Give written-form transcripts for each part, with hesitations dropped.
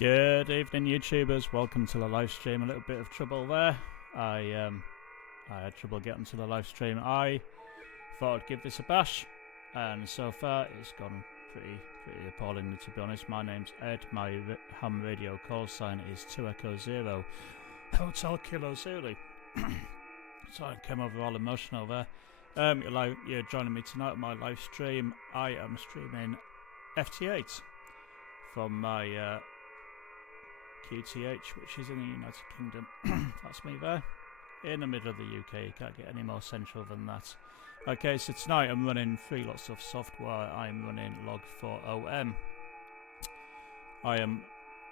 Good evening, YouTubers. Welcome to the live stream. A little bit of trouble there. I had trouble getting to the live stream. I thought I'd give this a bash, and so far it's gone pretty appallingly, to be honest. My name's Ed. My ham radio call sign is 2 Echo 0 Hotel Kilo Zulu. So I came over all emotional there. You're joining me tonight on my live stream. I am streaming FT8 from my QTH, which is in the United Kingdom. That's me there, in the middle of the UK. You can't get any more central than that. Okay, so tonight I'm running 3 lots of software. I'm running log4om. I am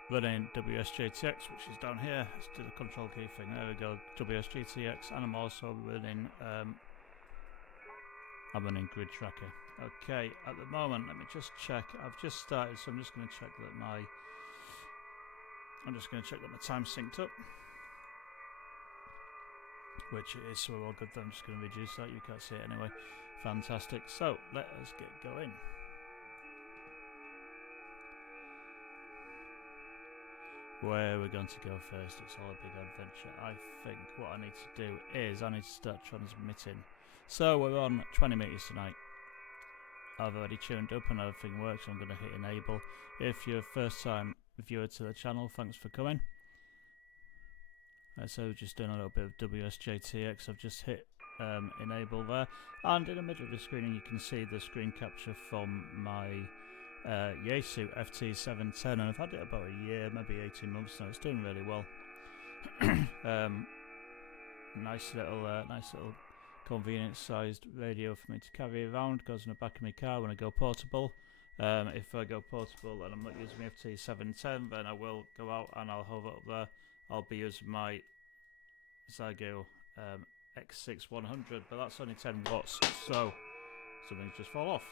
running WSJT-X, which is down here. Let's do the control key thing. There we go, WSJT-X, and I'm also running Grid Tracker. Okay, at the moment, let me just check. I've just started, so I'm just going to check that my time's synced up, which it is, so we're all good there. I'm just going to reduce that. You can't see it anyway. Fantastic. So let us get going. Where we're going to go first, it's all a big adventure. I think what I need to do is I need to start transmitting. So we're on 20 meters tonight. I've already tuned up and everything works. I'm going to hit enable. If you're a first time viewer to the channel, thanks for coming. So just doing a little bit of WSJT-X. I've just hit enable there, and in the middle of the screen you can see the screen capture from my Yaesu FT710, and I've had it about a year, maybe 18 months now. It's doing really well. Nice little convenient sized radio for me to carry around. Goes in the back of my car when I go portable. If I go portable and I'm not using my FT710, then I will go out and I'll hover up there. I'll be using my Zygo X6100, but that's only 10 watts, so something's just fallen off.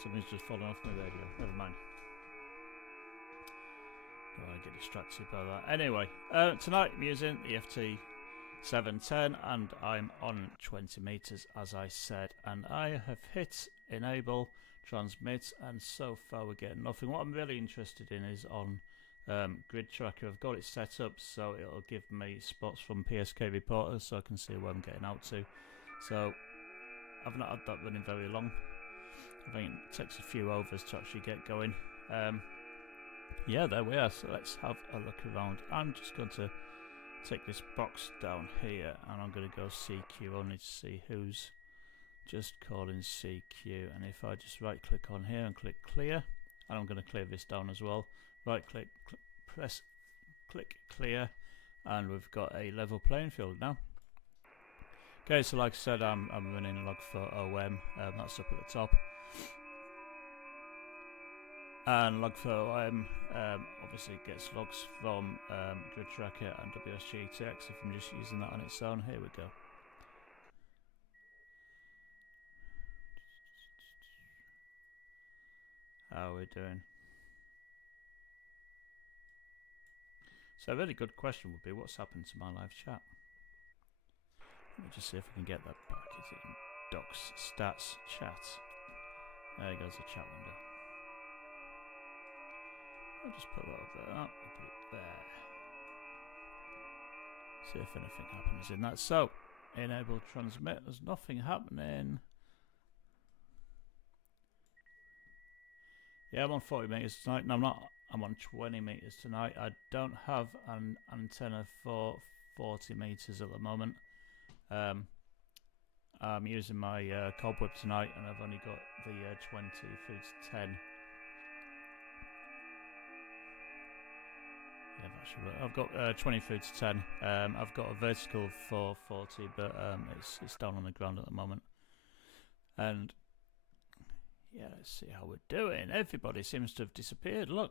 Something's just fallen off my radio. Never mind. Don't want to get distracted by that. Anyway, tonight I'm using the FT710 and I'm on 20 meters, as I said, and I have hit enable transmit, and so far we're getting nothing. What I'm really interested in is on Grid Tracker. I've got it set up so it'll give me spots from PSK reporters so I can see where I'm getting out to. So I've not had that running very long. I think it takes a few overs to actually get going. Yeah, there we are. So let's have a look around. I'm just going to take this box down here and I'm going to go CQ. I need to see who's just calling CQ, and if I just right click on here and click clear, and I'm going to clear this down as well. Right click, press click clear, and we've got a level playing field now. Okay, so like I said, I'm running log4om. That's up at the top, and log4om obviously gets logs from Grid Tracker and WSJT-X. If I'm just using that on its own, here we go. How are we doing? So a really good question would be, what's happened to my live chat? Let me just see if I can get that back. Is it in docs, stats, chat? There goes the chat window. I'll just put that up there. Oh, I'll put it there. See if anything happens in that. So, enable transmit. There's nothing happening. Yeah, I'm on 40 meters tonight. No, I'm not. I'm on 20 meters tonight. I don't have an antenna for 40 meters at the moment. I'm using my cobweb tonight, and I've only got the 20 through to 10. Yeah, that should work. I've got 20 through to 10. I've got a vertical for 40, but it's down on the ground at the moment. And yeah, let's see how we're doing. Everybody seems to have disappeared. Look.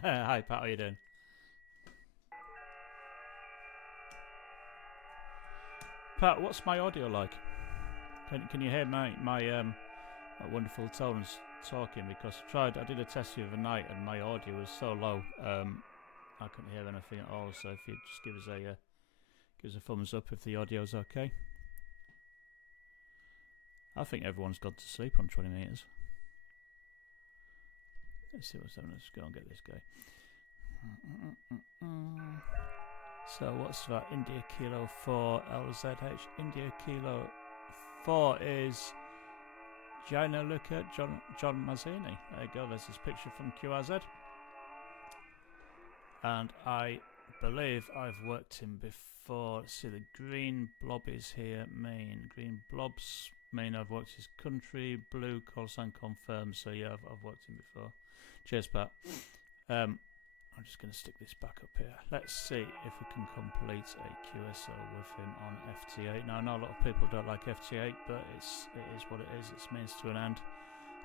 Hi, Pat. How are you doing? Pat, what's my audio like? Can you hear my wonderful tones talking? Because I did a test the other night and my audio was so low, I couldn't hear anything at all. So if you just give us a thumbs up if the audio's okay. I think everyone's gone to sleep on 20 meters. Let's see what's happening. Let's go and get this guy. So what's that? India Kilo 4 LZH. India Kilo 4 is Gianluca John Mazzini. There you go. There's his picture from QRZ. And I believe I've worked him before. Let's see, the green blob is here. Main. Green blobs. Main, I've worked his country. Blue call sign confirmed. So yeah, I've worked him before. Cheers, Pat. I'm just going to stick this back up here. Let's see if we can complete a QSO with him on FT8. Now, I know a lot of people don't like FT8, but it is what it is. It's means to an end,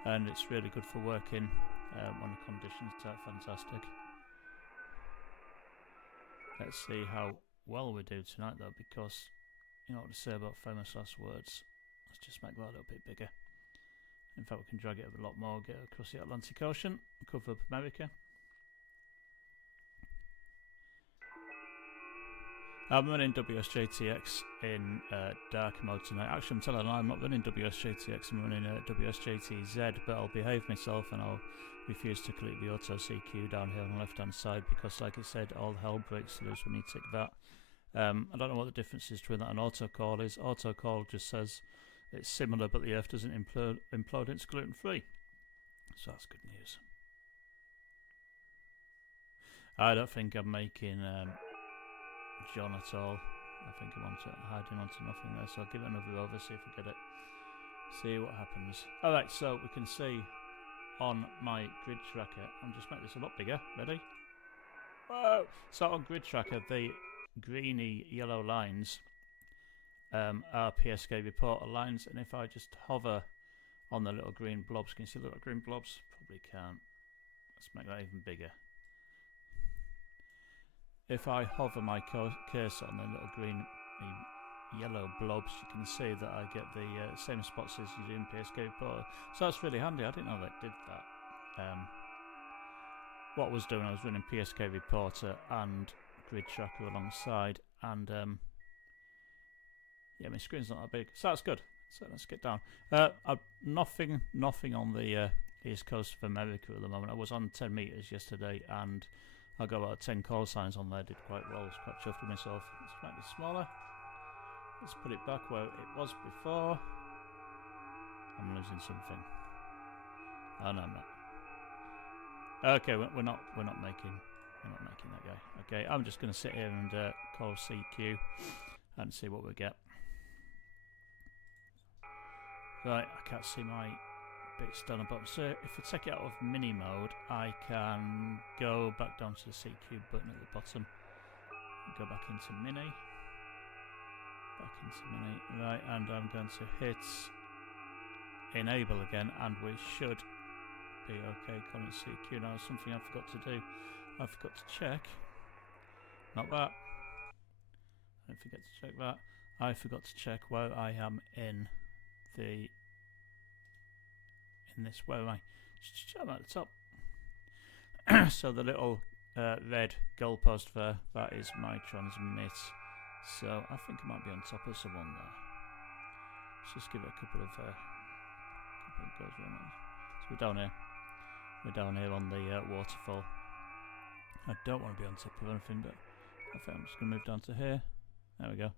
and it's really good for working when the conditions are fantastic. Let's see how well we do tonight, though, because you know what to say about famous last words. Let's just make that a little bit bigger. In fact, we can drag it a lot more, get across the Atlantic Ocean, cover up America. I'm running WSJT-X in dark mode tonight. Actually, I'm telling you, I'm not running WSJT-X, I'm running WSJT-Z, but I'll behave myself and I'll refuse to click the auto CQ down here on the left hand side because, like I said, all hell breaks loose when you tick that. I don't know what the difference is between that and autocall is. Autocall just says it's similar, but the Earth doesn't implode, it's gluten free. So that's good news. I don't think I'm making John at all. I think I'm hiding onto nothing there, so I'll give it another over, see if we get it. See what happens. Alright, so we can see on my grid tracker, I'll just make this a lot bigger. Ready? Whoa! So on grid tracker, the greeny yellow lines are PSK reporter lines, and if I just hover on the little green blobs, can you see the little green blobs? Probably can't. Let's make that even bigger. If I hover my cursor on the little green yellow blobs, you can see that I get the same spots as you do in PSK reporter. So that's really handy. I didn't know they did that. What I was doing, I was running PSK reporter and grid tracker alongside, and yeah, my screen's not that big, so that's good. So let's get down. Nothing on the east coast of America at the moment. I was on 10 meters yesterday, and I got about 10 call signs on there. Did quite well. I was quite chuffed with myself. Let's make it smaller. Let's put it back where it was before. I'm losing something. Oh no, I'm not. Okay, we're not making that guy. Okay, I'm just going to sit here and call CQ and see what we get. Right, I can't see my bits down the bottom. So if I take it out of mini mode, I can go back down to the CQ button at the bottom. Go back into mini. Back into mini. Right, and I'm going to hit enable again, and we should be okay calling CQ. Now, something I forgot to do. I forgot to check. Not that. I didn't forget to check that. I forgot to check where I am in this. Where am I? I'm at the top. So the little red goalpost there, that is my transmit. So I think I might be on top of someone there. Let's just give it a couple of goes around. So we're down here. We're down here on the waterfall. I don't want to be on top of anything, but I think I'm just going to move down to here. There we go.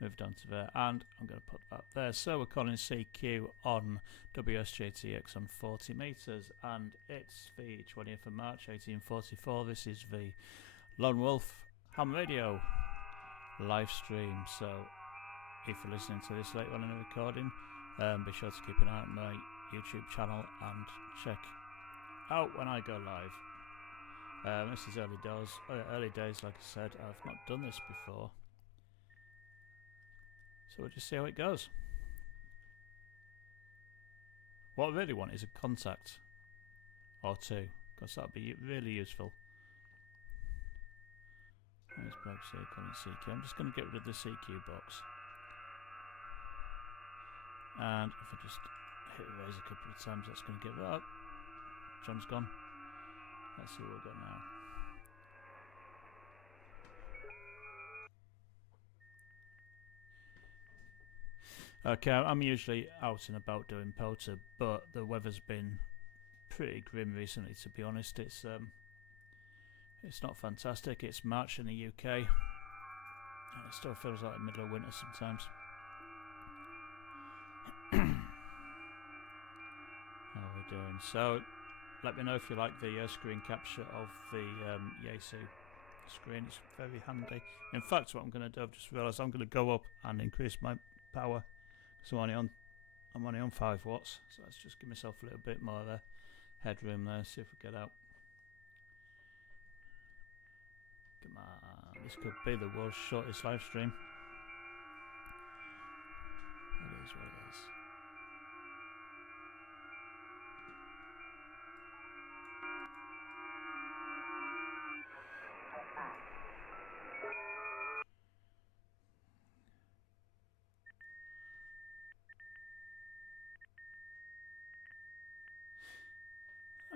Move down to there, and I'm going to put that there. So we're calling CQ on WSJT-X on 40 meters, and it's the 20th of March 1844. This is the Lone Wolf Ham Radio live stream. So if you're listening to this later on in the recording, be sure to keep an eye on my YouTube channel and check out when I go live. This is early days, like I said. I've not done this before, so we'll just see how it goes. What I really want is a contact or two, because that would be really useful. There's Bob calling CQ. I'm just going to get rid of the CQ box. And if I just hit erase a couple of times, that's going to get rid of. John's gone. Let's see what we've got now. Okay, I'm usually out and about doing Pota, but the weather's been pretty grim recently, to be honest. It's not fantastic. It's March in the UK, and it still feels like the middle of winter sometimes. How are we doing? So, let me know if you like the screen capture of the Yaesu screen. It's very handy. In fact, what I'm going to do, I've just realised I'm going to go up and increase my power. So I'm only on 5 watts, so let's just give myself a little bit more headroom there, see if we get out. Come on, this could be the world's shortest live stream. It is what it is.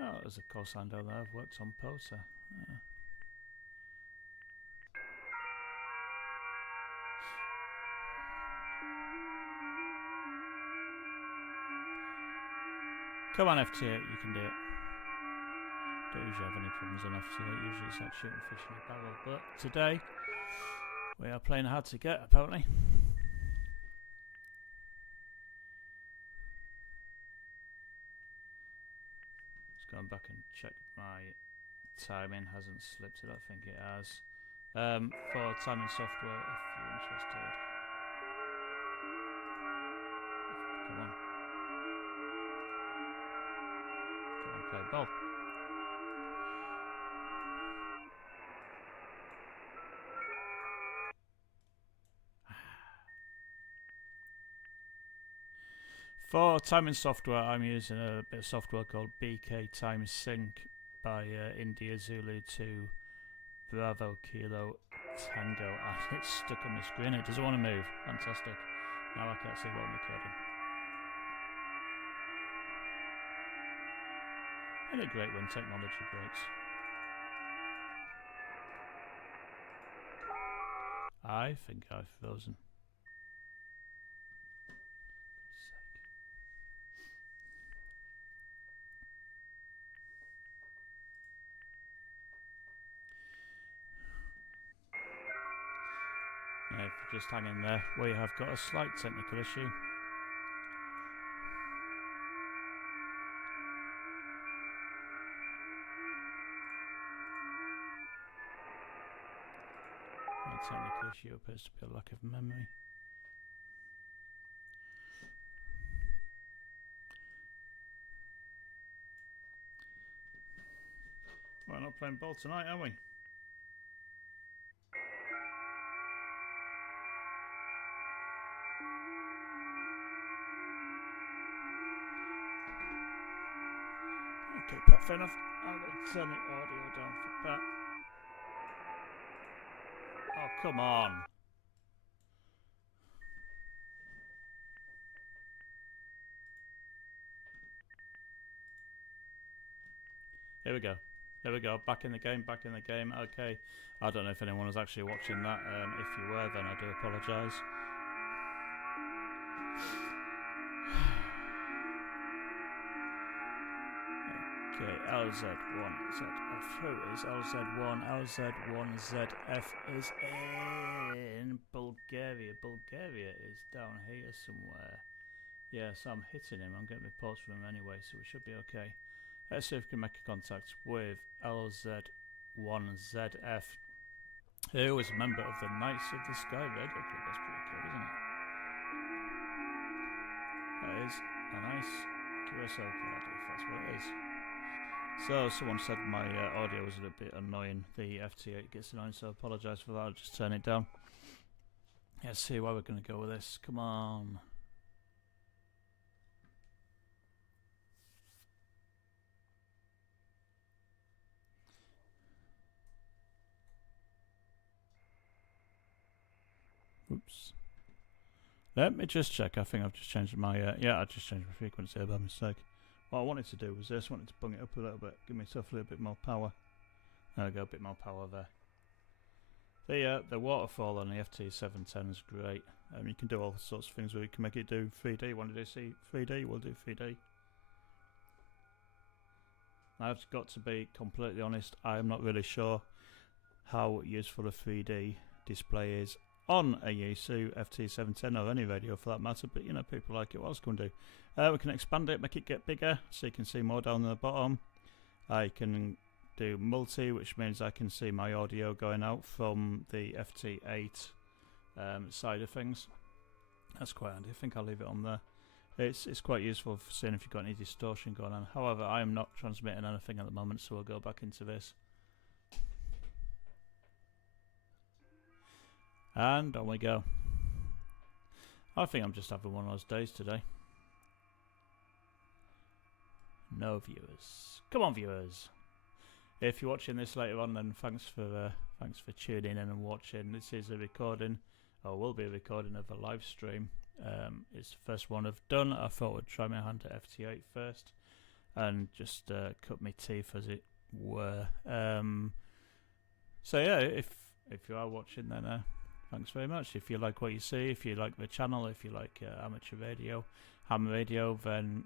Oh, there's a cosine down there. I've worked on Pota. Yeah. Come on, FT8, you can do it. Don't usually have any problems on FT8. Usually it's like shooting fish in a barrel. But today, we are playing hard to get, apparently. Just going back and check my timing. Hasn't slipped it, I think it has. For timing software, if you're interested. Come on. Come on, play ball. For timing software, I'm using a bit of software called BK Time Sync by India Zulu to Bravo Kilo Tango, and it's stuck on my screen. It doesn't want to move. Fantastic. Now I can't see what I'm recording. Isn't it great when technology breaks? I think I've frozen. If you just hang in there, we have got a slight technical issue. A technical issue appears to be a lack of memory. We're not playing ball tonight, are we? Okay, Pat, fair enough. I'm going to turn the audio down for Pat. Oh, come on. Here we go. There we go. Back in the game, back in the game. Okay. I don't know if anyone was actually watching that. If you were, then I do apologise. Okay, LZ1ZF. Who is LZ1? LZ1ZF is in Bulgaria. Bulgaria is down here somewhere. Yeah, so I'm hitting him. I'm getting reports from him anyway, so we should be okay. Let's see if we can make a contact with LZ1ZF, who is a member of the Knights of the Sky Radio Club. That's pretty cool, isn't it? That is a nice QSO card, if that's what it is. So, someone said my audio was a little bit annoying. The FT8 gets annoying, so I apologise for that. I'll just turn it down. Let's see where we're going to go with this. Come on. Oops. Let me just check. I think I've just changed my... yeah, I just changed my frequency by mistake. What I wanted to do was this. I wanted to bung it up a little bit. Give myself a little bit more power. There we go. A bit more power there. The waterfall on the FT710 is great. You can do all sorts of things where you can make it do 3D. Want to do 3D? We'll do 3D. I've got to be completely honest, I'm not really sure how useful a 3D display is on a Yaesu FT710 or any radio for that matter, but you know, people like it. What else can we do? We can expand it, make it get bigger so you can see more down the bottom. I can do multi, which means I can see my audio going out from the FT8 side of things. That's quite handy. I think I'll leave it on there. It's quite useful for seeing if you've got any distortion going on. However, I am not transmitting anything at the moment, so we'll go back into this. And on we go. I think I'm just having one of those days today. No viewers. Come on, viewers. If you're watching this later on, then thanks for tuning in and watching. This is a recording, or will be a recording of a live stream. It's the first one I've done. I thought I'd try my hand at FT8 first and just cut my teeth, as it were. So yeah, if you are watching, then thanks very much. If you like what you see, if you like the channel, if you like amateur radio, ham radio, then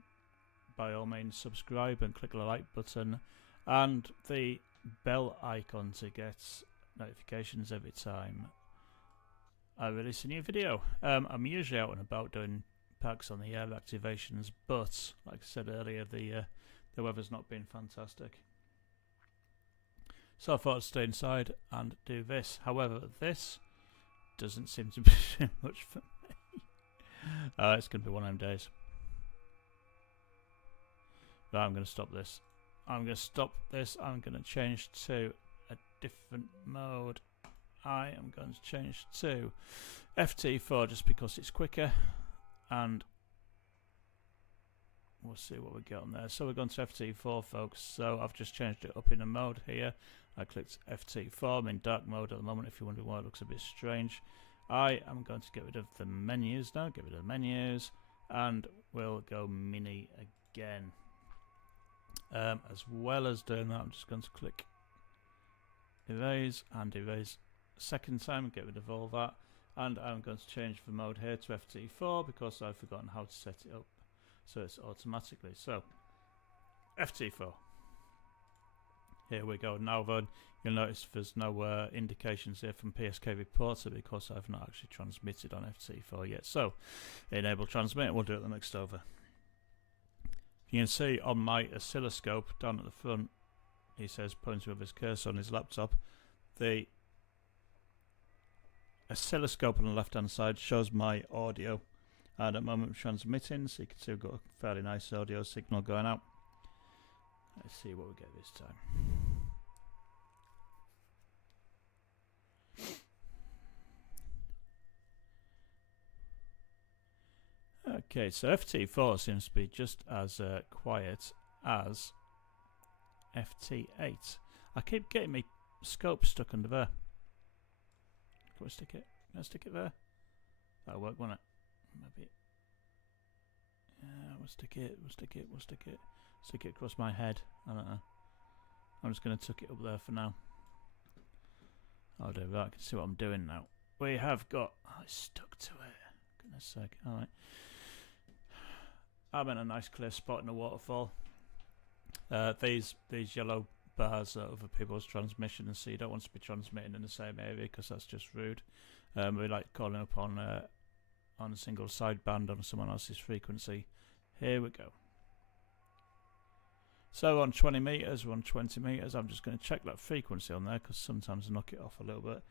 by all means subscribe and click the like button and the bell icon to get notifications every time I release a new video. I'm usually out and about doing packs on the air activations, but like I said earlier, the weather's not been fantastic. So I thought I'd stay inside and do this. However, this doesn't seem to be too much for me. It's going to be one of them days. Right, I'm going to stop this. I'm going to change to a different mode. I am going to change to FT4 just because it's quicker, and we'll see what we get on there. So we're going to FT4, folks. So I've just changed it up in a mode here. I clicked FT4. I'm in dark mode at the moment, if you're wondering why it looks a bit strange. I am going to get rid of the menus now, get rid of the menus, and we'll go mini again. As well as doing that, I'm just going to click erase and erase second time, get rid of all that, and I'm going to change the mode here to FT4 because I've forgotten how to set it up so it's automatically. So FT4, here we go. Now then, you'll notice there's no indications here from PSK Reporter because I've not actually transmitted on FT4 yet. So enable transmit, we'll do it the next over. You can see on my oscilloscope down at the front, he says, pointing with his cursor on his laptop, the oscilloscope on the left hand side shows my audio, and at the moment I'm transmitting, so you can see we've got a fairly nice audio signal going out. Let's see what we get this time. Okay, so FT4 seems to be just as quiet as FT8. I keep getting my scope stuck under there. Can I stick it? Can I stick it there? That'll work, won't it? Maybe. Yeah, we'll stick it. We'll stick it. We'll stick it. Stick it across my head. I don't know. I'm just going to tuck it up there for now. I'll do that. I can see what I'm doing now. We have got. Oh, it's stuck to it. Goodness sake. All right. I'm in a nice clear spot in a waterfall. These yellow bars are other people's transmissions, so you don't want to be transmitting in the same area because that's just rude. We like calling up on a single sideband on someone else's frequency. Here we go. So on 20 meters, we're on 20 meters. I'm just going to check that frequency on there because sometimes I knock it off a little bit,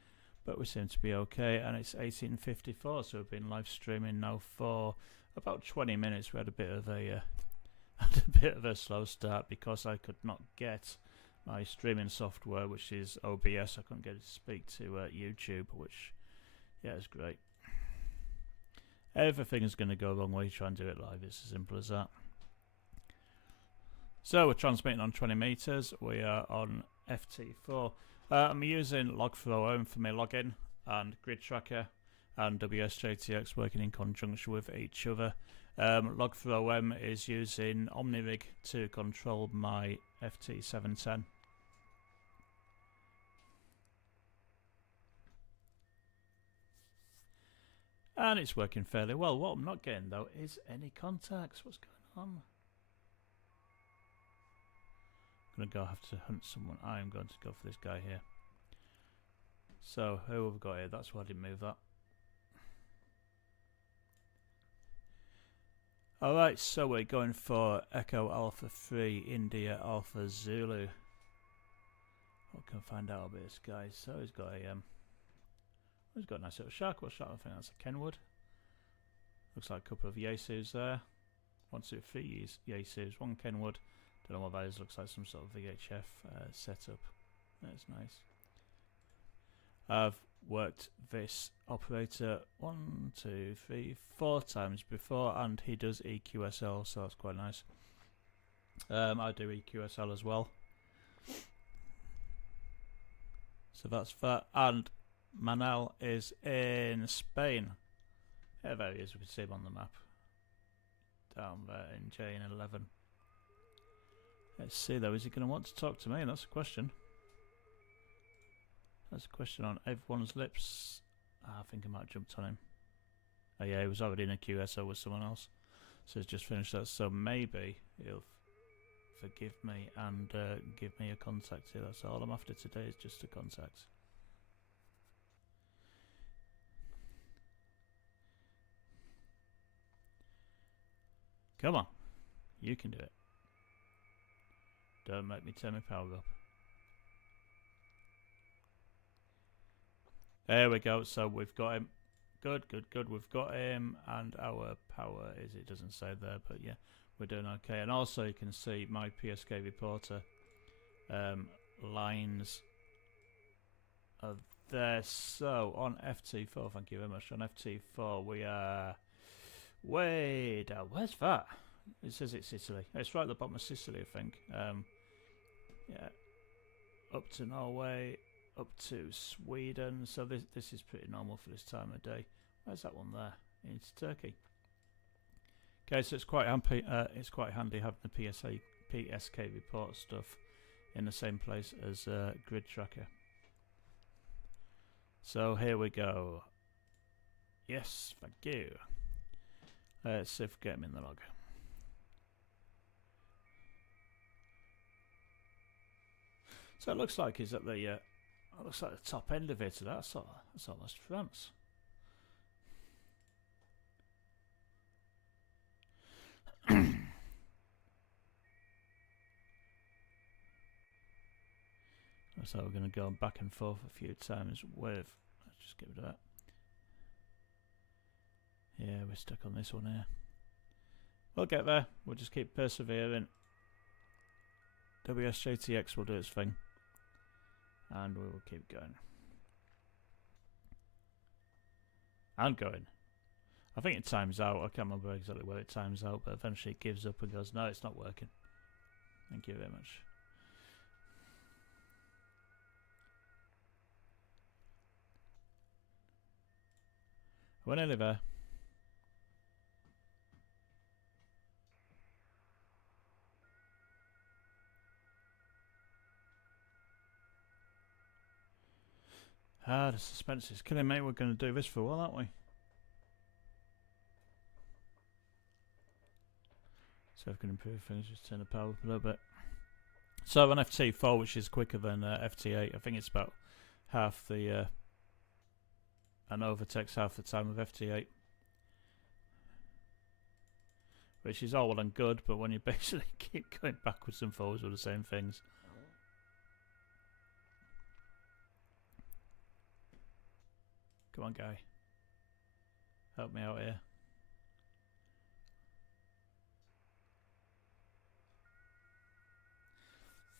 but we seem to be okay. And it's 1854, so we've been live streaming now for about 20 minutes. We had a bit of a slow start because I could not get my streaming software, which is OBS. I couldn't get it to speak to YouTube, which, yeah, is great. Everything is going to go wrong when you try and do it live. It's as simple as that. So we're transmitting on 20 meters. We are on FT4. I'm using Log4OM for my login and Grid Tracker and WSJT-X working in conjunction with each other. Log4OM is using OmniRig to control my FT710. And it's working fairly well. What I'm not getting though is any contacts. What's going on? I'm gonna have to hunt someone. I am going to go for this guy here. So who have we got here? That's why I didn't move that. Alright, so we're going for Echo Alpha 3 India Alpha Zulu. What can I find out about this guy? So he's got a nice little shark. What shark? I think that's a Kenwood. Looks like a couple of Yasus there. 1, 2, 3 Yasus, 1 Kenwood. Don't know what that is. Looks like some sort of VHF setup. That's nice. I've worked this operator 1, 2, 3, 4 times before, and he does EQSL, so that's quite nice. I do EQSL as well. So that's that. And Manel is in Spain. Yeah, there he is. We can see him on the map. Down there in JN11. Let's see though, is he going to want to talk to me? That's a question. That's a question on everyone's lips. I think I might have jumped on him. Oh yeah, he was already in a QSO with someone else. So he's just finished that. So maybe he'll forgive me and give me a contact here. That's all I'm after today, is just a contact. Come on. You can do it. Don't make me turn my power up. There we go. So we've got him. Good. We've got him, and our power is, it doesn't say there, but yeah, we're doing okay. And also you can see my PSK reporter lines are there. So on FT4, thank you very much. On FT4 we are way down. Where's that? It says it's Sicily. It's right at the bottom of Sicily, I think. Yeah, up to Norway, up to Sweden. So this is pretty normal for this time of day. Where's that one there? It's Turkey. Okay, so it's quite handy. It's quite handy having the PSK report stuff in the same place as Grid Tracker. So here we go. Yes, thank you. Let's see if we get him in the log. So it looks like he's at the looks like the top end of it. So that's almost France. So we're going to go back and forth a few times with. Let's just get rid of that. Yeah, we're stuck on this one here. We'll get there. We'll just keep persevering. WSJT-X will do its thing. And we will keep going. And going. I think it times out. I can't remember exactly where it times out, but eventually it gives up and goes, no, it's not working. Thank you very much. We're nearly there. Ah, the suspense is killing me. We're going to do this for a while, aren't we? So if we can improve things, just turn the power up a little bit. So on FT4, which is quicker than FT8, I think it's about half the and overtakes half the time of FT8, which is all well and good, but when you basically keep going backwards and forwards with the same things. Come on, guy. Help me out here.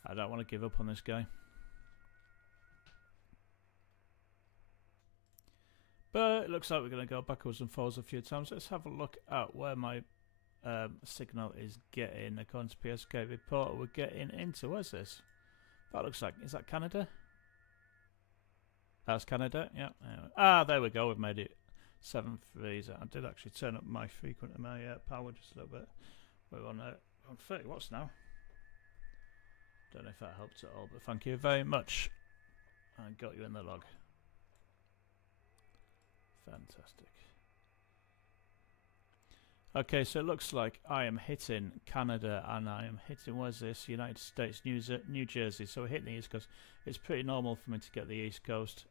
I don't want to give up on this guy. But it looks like we're going to go backwards and forwards a few times. Let's have a look at where my signal is getting. According to PSK report, we're getting into, where's this? That looks like, is that Canada? That's Canada, yeah. Anyway. Ah, there we go, we've made it 7 freezer. I did actually turn up my power just a little bit. We're on 30 watts now. Don't know if that helped at all, but thank you very much. I got you in the log. Fantastic. Okay, so it looks like I am hitting Canada and I am hitting, where's this? United States, New Jersey. So we're hitting the East Coast. It's pretty normal for me to get the East Coast.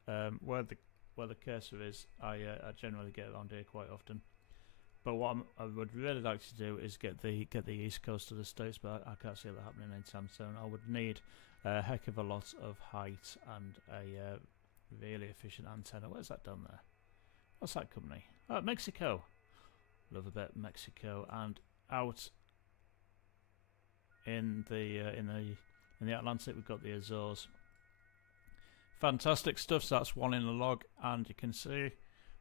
Where the cursor is, I generally get around here quite often. But what I would really like to do is get the East Coast of the States, but I can't see that happening anytime soon. I would need a heck of a lot of height and a really efficient antenna. Where's that down there? What's that company? Oh, Mexico. Love a bit of Mexico. And out in the Atlantic, we've got the Azores. Fantastic stuff. So that's one in the log, and you can see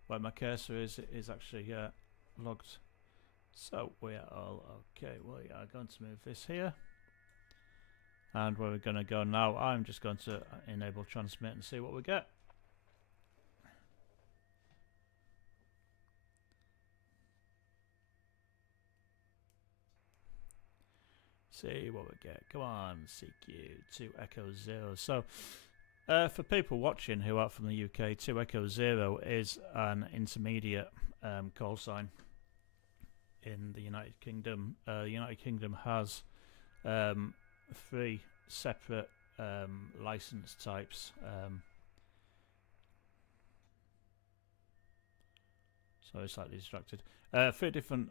where my cursor is. It is actually logged. So we are all okay. We are going to move this here, and where we're going to go now, I'm just going to enable transmit and see what we get. See what we get. Come on, CQ 2 Echo 0. So for people watching who are from the UK, 2 Echo 0 is an intermediate call sign in the United Kingdom. The United Kingdom has 3 separate license types. Sorry, slightly distracted. 3 different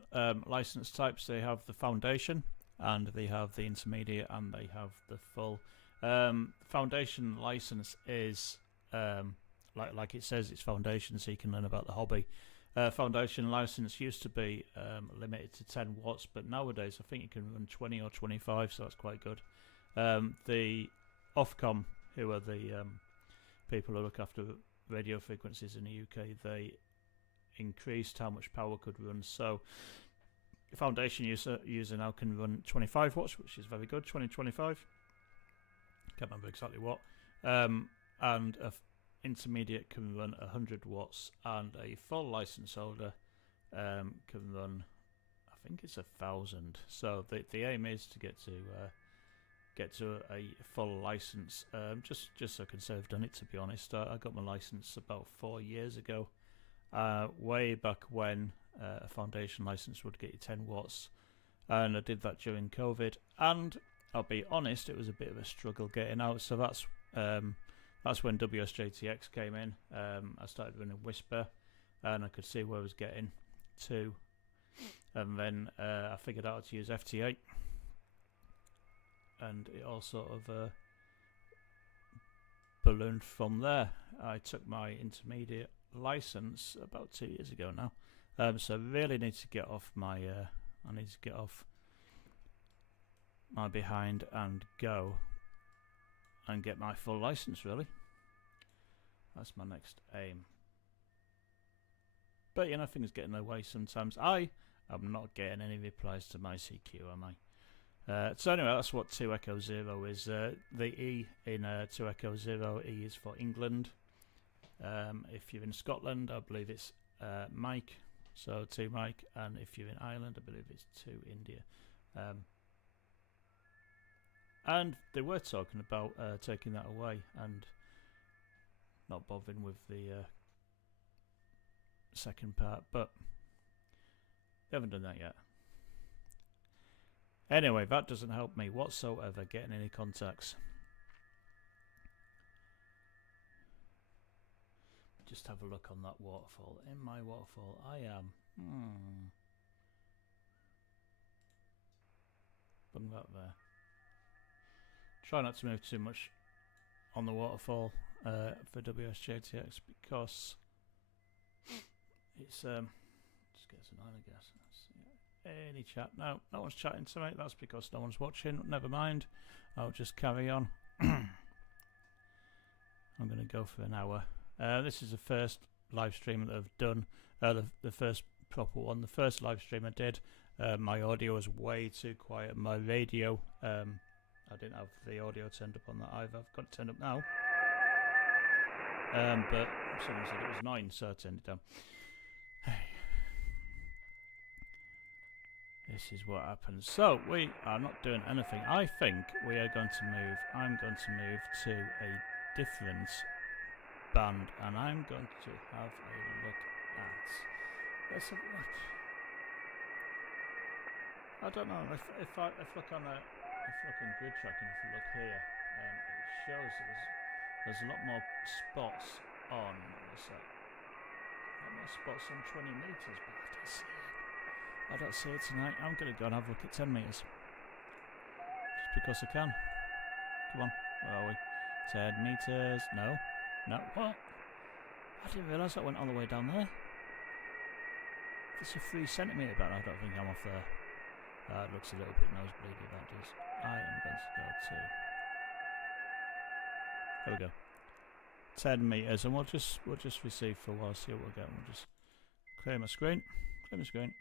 license types. They have the foundation, and they have the intermediate, and they have the full. Foundation license is like it says, it's foundation, so you can learn about the hobby. Foundation license used to be limited to 10 watts, but nowadays I think you can run 20 or 25, so that's quite good. The Ofcom, who are the people who look after radio frequencies in the UK, they increased how much power could run. So foundation user now can run 25 watts, which is very good. 20-25. Can't remember exactly what. And a intermediate can run 100 watts, and a full license holder can run, I think it's 1,000. So the aim is to get to a full license. Just so I can say I've done it, to be honest. I got my license about 4 years ago, way back when a foundation license would get you 10 watts, and I did that during COVID, and I'll be honest, it was a bit of a struggle getting out. So that's when WSJT-X came in. I started running Whisper, and I could see where I was getting to, and then I figured out how to use FT8, and it all sort of ballooned from there. I took my intermediate license about 2 years ago now, so I really need to get off my I need to get off my behind and go and get my full license, really. That's my next aim. But you know, things get in the way sometimes. I am not getting any replies to my CQ, am I? So anyway, that's what 2 Echo 0 is. The E in 2 Echo 0, E is for England. If you're in Scotland, I believe it's Mike, so 2 Mike, and if you're in Ireland, I believe it's 2 India. And they were talking about taking that away and not bothering with the second part, but they haven't done that yet. Anyway, that doesn't help me whatsoever getting any contacts. Just have a look on that waterfall. In my waterfall, I am. Bung that there. Try not to move too much on the waterfall for WSJT-X, because it's just gets annoying, I guess. Any chat? No one's chatting to me. That's because no one's watching. Never mind. I'll just carry on. I'm going to go for an hour. This is the first live stream that I've done. The first proper one. The first live stream I did, my audio was way too quiet. My radio, I didn't have the audio turned up on that either. I've got it turned up now. But someone said it was 9, so I turned it down. This is what happens. So we are not doing anything. I think we are going to move. I'm going to move to a different band, and I'm going to have a look at. Let's have a look. I don't know if I look on grid tracking, if you look here, it shows that there's a lot more spots on. What's that? A lot more spots on 20 meters, but I don't see it. I don't see it tonight. I'm gonna go and have a look at 10 meters, just because I can. Come on, where are we? 10 meters. No. What? I didn't realise that went all the way down there. It's a 3 centimetre back. I don't think I'm off there. It looks a little bit nosebleedy, that does. I am going to go to... There we go. 10 metres, and we'll just receive for a while, see what we'll get. We'll just clear my screen. Clear my screen.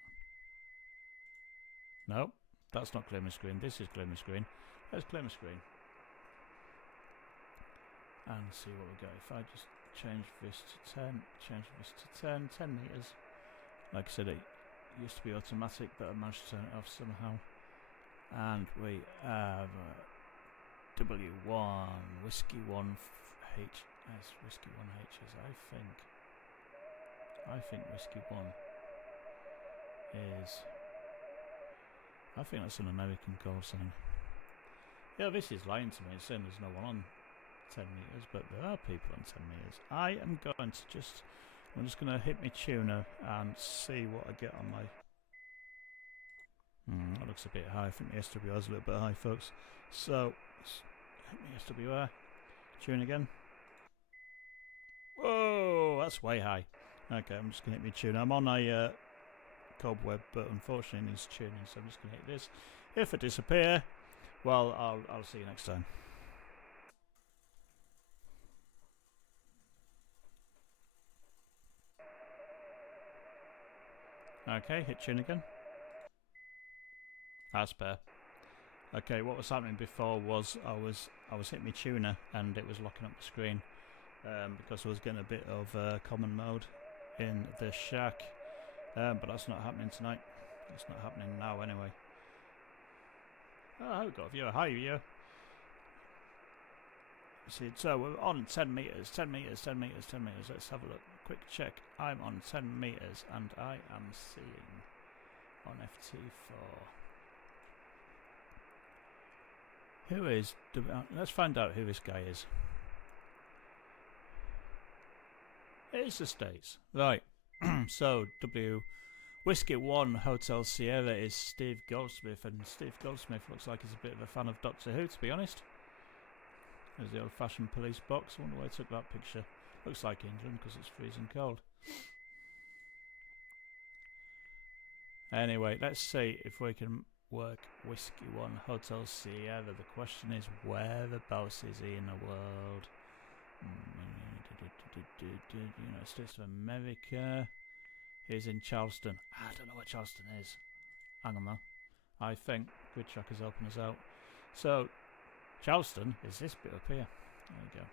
No, that's not clear my screen. This is clear my screen. Let's clear my screen. And see what we get. If I just change this to 10, change this to 10 metres. Like I said, it used to be automatic, but I managed to turn it off somehow. And we have W1, Whiskey 1 HS, Whiskey 1 HS, I think Whiskey 1 is, I think that's an American call sign. Yeah, this is lying to me, it's saying there's no one on 10 metres, but there are people on 10 metres. I am going to I'm just going to hit my tuner and see what I get on my... that looks a bit high. I think the SWR is a little bit high, folks. So, hit my SWR. Tune again. Whoa, that's way high. Okay, I'm just going to hit my tuner. I'm on a cobweb, but unfortunately it needs tuning, so I'm just going to hit this. If I disappear, well, I'll see you next time. Okay, hit tune again. That's better. Okay, what was happening before was I was hitting my tuner and it was locking up the screen because I was getting a bit of common mode in the shack, but that's not happening tonight. It's not happening now anyway. Oh, we've got a viewer. Hi, viewer. See, so we're on 10 metres, 10 metres, 10 metres, 10 metres. Let's have a look. Quick check. I'm on 10 metres and I am seeing on FT4. Who is... let's find out who this guy is. It is the States. Right. So, Whiskey 1 Hotel Sierra is Steve Goldsmith, and Steve Goldsmith looks like he's a bit of a fan of Doctor Who, to be honest. There's the old-fashioned police box. I wonder where I took that picture. Looks like England because it's freezing cold. Anyway, let's see if we can work Whiskey 1 Hotel Sierra. The question is, whereabouts is he in the world? United States of America. He's in Charleston. I don't know where Charleston is. Hang on though. I think Grid Tracker's helping us out. So, Charleston is this bit up here. There we go.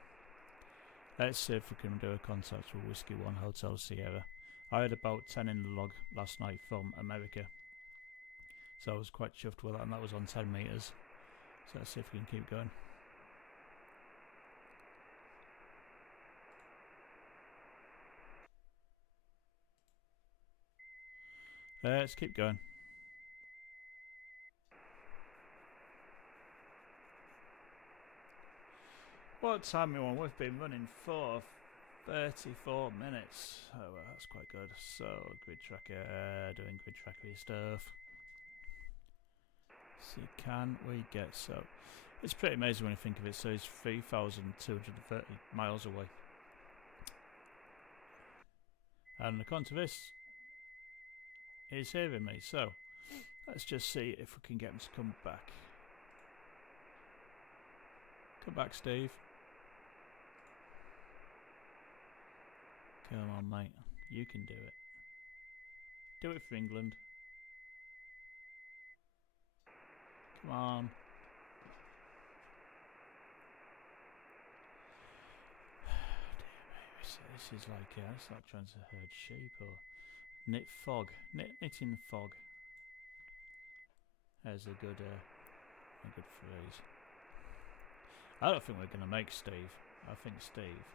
Let's see if we can do a contact with Whiskey 1 Hotel Sierra. I had about 10 in the log last night from America. So I was quite chuffed with that, and that was on 10 metres. So let's see if we can keep going. Let's keep going. What time we want? We've been running for 34 minutes. Oh, well, that's quite good. So, Grid Tracker, doing Grid Tracker stuff. See, can we get... So, it's pretty amazing when you think of it. So, it's 3,230 miles away. And according to this, he's hearing me. So, let's just see if we can get him to come back. Come back, Steve. Come on, mate. You can do it. Do it for England. Come on. This is like, it's like trying to herd sheep or knit fog. Knitting fog. There's a good phrase. I don't think we're going to make Steve. I think Steve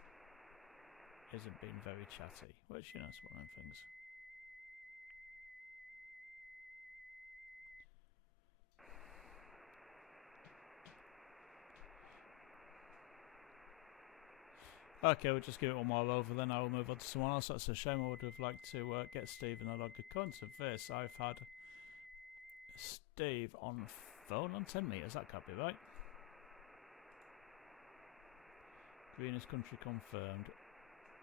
isn't being very chatty, which, you know, it's one of them things. Okay, we'll just give it one more over, then I will move on to someone else. That's a shame. I would have liked to get Steve and a log. According to this, I've had Steve on phone on 10 meters. That can't be right. Greenest country confirmed.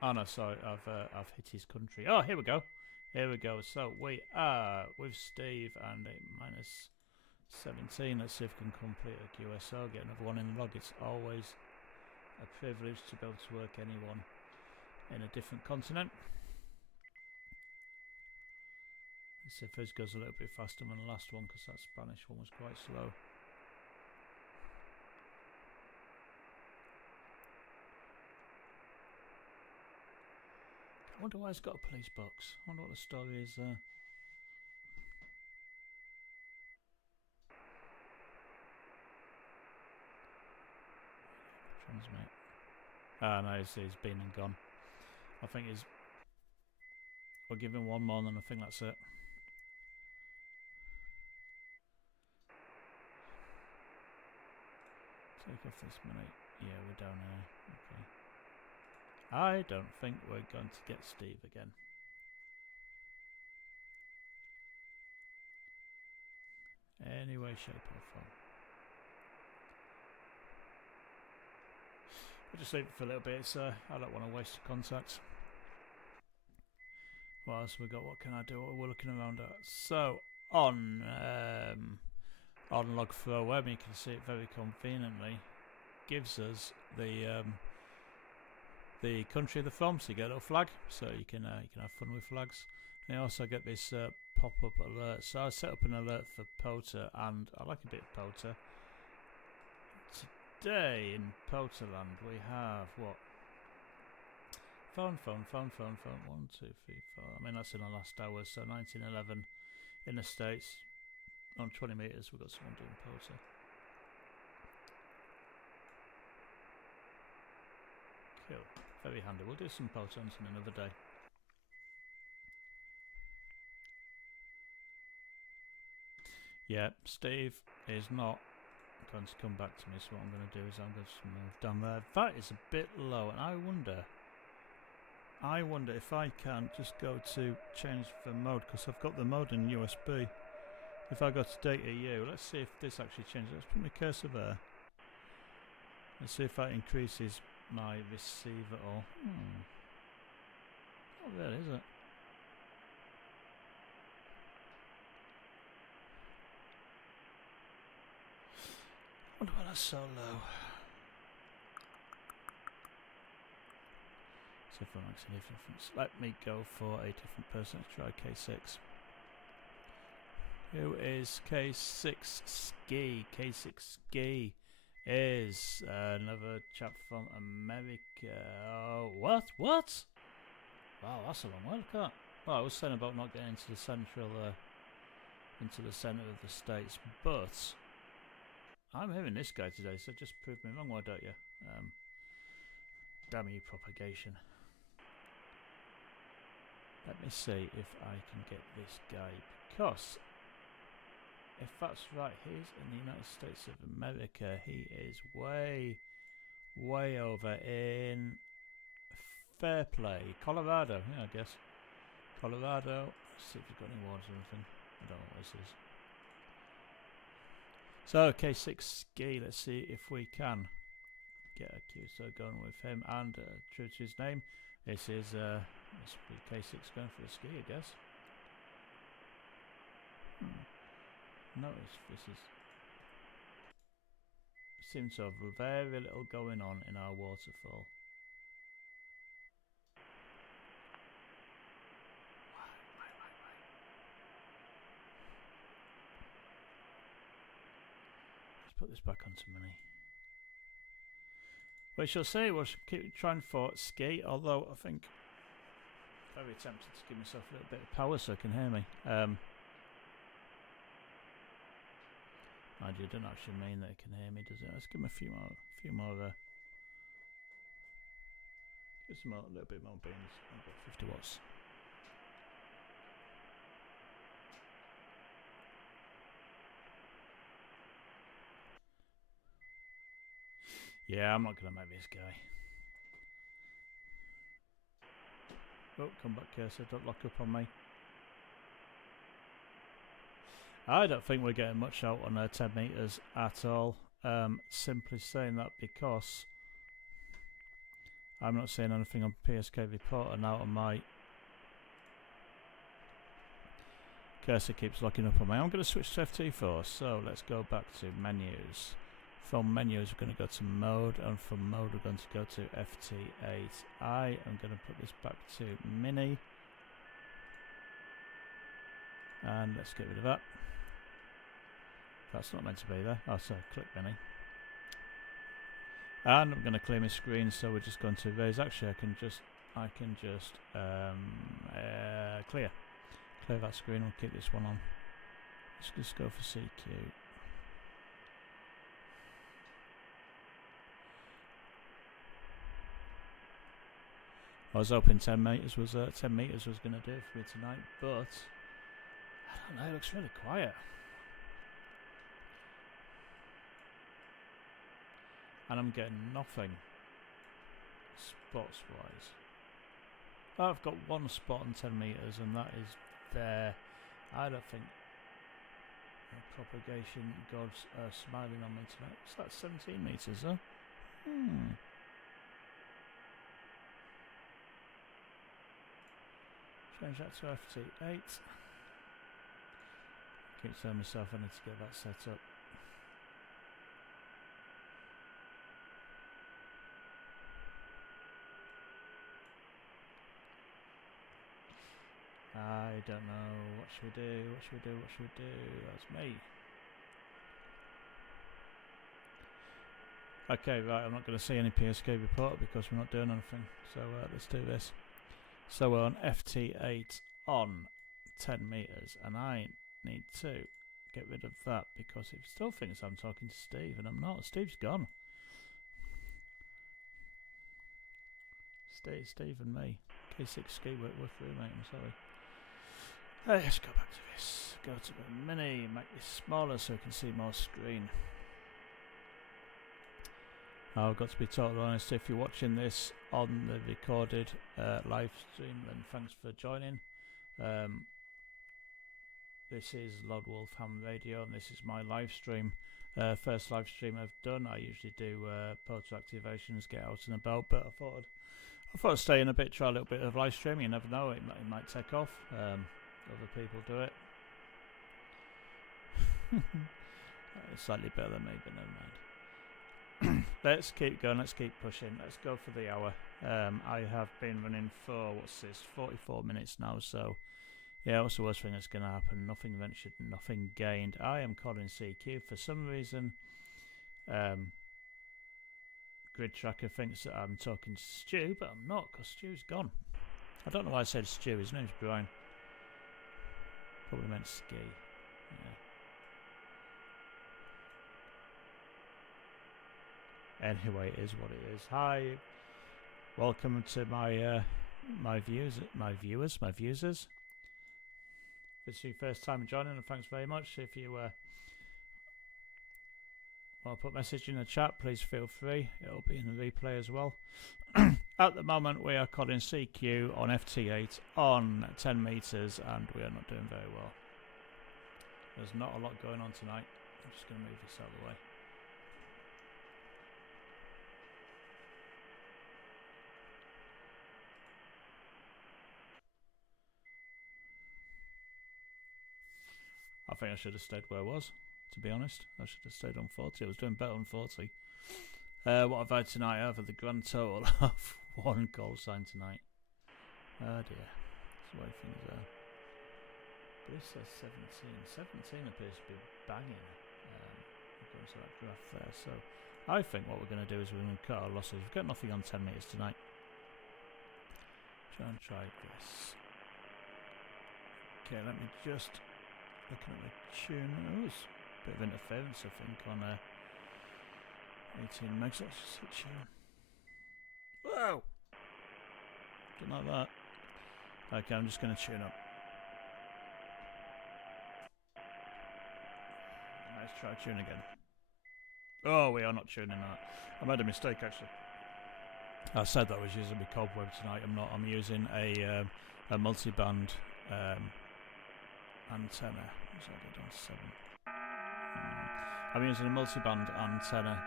Oh no, sorry, I've hit his country. Oh, here we go. Here we go. So we are with Steve and a -17. Let's see if we can complete a QSO. Get another one in the log. It's always a privilege to be able to work anyone in a different continent. Let's see if this goes a little bit faster than the last one, because that Spanish one was quite slow. I wonder why it's got a police box. I wonder what the story is there. Transmit. Ah, no, he's been and gone. I think we'll give him one more, and then I think that's it. Take off this minute. Yeah, we're down here. Okay. I don't think we're going to get Steve again. Any way, shape or form. We'll just leave it for a little bit, so I don't want to waste contact. What else we got? What can I do? What we're looking around at. So on log throw web, you can see it very conveniently gives us the country of the from, so you get a little flag, so you can have fun with flags. And you also get this pop-up alert. So I set up an alert for Pota, and I like a bit of Pota. Today in Potaland we have what? Phone. 1, 2, 3, 4. I mean, that's in the last hour, so 1911 in the States. On 20 meters, we've got someone doing Pota. Cool. Very handy. We'll do some Pota hunting another day. Yeah, Steve is not going to come back to me, so what I'm going to do is I'm going to move down there. That is a bit low, and I wonder if I can just go to change the mode, because I've got the mode in USB. If I go to data U, let's see if this actually changes. Let's put my cursor there. Let's see if that increases my receiver or... Not really, is it? I wonder why that's so low. See if that makes any difference. Let me go for a different person. Let's try K6. Who is K6 Ski? K6 Ski is another chap from America. Oh, what? Wow, that's a long way. Look at that. Well, I was saying about not getting into the central, into the centre of the States, but I'm hearing this guy today, so just prove me wrong, why don't you? Damn you, propagation. Let me see if I can get this guy, because if that's right, he's in the United States of America. He is way over in Fairplay, Colorado. Yeah, I guess. Colorado. Let's see if we've got any wards or anything. I don't know what this is. So, K6 Ski, let's see if we can get a QSO going with him. And true to his name, this is must be K6 going for a ski, I guess. Notice this seems to have very little going on in our waterfall. Let's put this back onto mini. We shall see. We'll keep trying for ski, although I think very tempted to give myself a little bit of power so I can hear me. Mind you, it doesn't actually mean that it can hear me, does it? Let's give him a few more give some a little bit more beans. I've got 50 watts. Yeah, I'm not going to make this guy. Oh, come back, cursor. Don't lock up on me. I don't think we're getting much out on 10 metres at all. Simply saying that because I'm not seeing anything on PSK Reporter now on my cursor keeps locking up on me. I'm going to switch to FT4, so let's go back to menus. From menus we're going to go to mode, and from mode we're going to go to FT8. I am going to put this back to mini, and let's get rid of that. That's not meant to be there. Oh, sorry, click mini. And I'm going to clear my screen, so we're just going to erase. Actually, I can just clear that screen. We'll keep this one on. Let's just go for CQ. I was hoping 10 metres was going to do it for me tonight, but I don't know. It looks really quiet. And I'm getting nothing spots wise. I've got one spot on 10 metres, and that is there. I don't think propagation gods are smiling on me tonight. What's that, 17 metres, huh? Change that to FT8. Keep telling myself I need to get that set up. I don't know. What should we do? What should we do? What should we do? That's me. Okay, right. I'm not going to see any PSK report because we're not doing anything. So let's do this. So we're on FT8 on 10 metres, and I need to get rid of that because it still thinks I'm talking to Steve, and I'm not. Steve's gone. Steve and me. K6 ski work with roommate, I'm sorry. Let's go back to this. Go to the mini, make this smaller so we can see more screen. I've got to be totally honest, if you're watching this on the recorded live stream, then thanks for joining. This is Lord Wolf Ham Radio, and this is my live stream. First live stream I've done. I usually do portal activations, get out and about, but I thought I'd stay in a bit, try a little bit of live streaming. You never know, it might take off. Other people do it. It's slightly better than me, but never mind. Let's keep going, let's keep pushing, let's go for the hour. I have been running for, what's this, 44 minutes now, so yeah, what's the worst thing that's going to happen? Nothing ventured, nothing gained. I am calling CQ. For some reason, Grid Tracker thinks that I'm talking to Stu, but I'm not, because Stu's gone. I don't know why I said Stu, his name's Brian. Probably meant ski. Yeah. Anyway, it is what it is. Hi, welcome to my viewers. If it's your first time joining, and thanks very much. If you want to put a message in the chat, please feel free. It'll be in the replay as well. At the moment, we are calling CQ on FT8 on 10 metres, and we are not doing very well. There's not a lot going on tonight. I'm just going to move this out of the way. I think I should have stayed where I was, to be honest. I should have stayed on 40. I was doing better on 40. What I've had tonight, I have had the grand total of 1 call sign tonight. Oh dear. That's the way things are. This says 17. 17 appears to be banging. Going to that graph there. So I think what we're going to do is we're going to cut our losses. We've got nothing on 10 metres tonight. Try and try this. Okay, let me just... Looking at the tune, oh, it's a bit of interference, I think, on 18 megs. Let's just hit tune. Whoa! Don't like that. Okay, I'm just going to tune up. Let's try tune again. Oh, we are not tuning that. I made a mistake, actually. I said that I was using my cobweb tonight. I'm not. I'm using a multi-band antenna. What's that get down to 7? I'm using a multi-band antenna.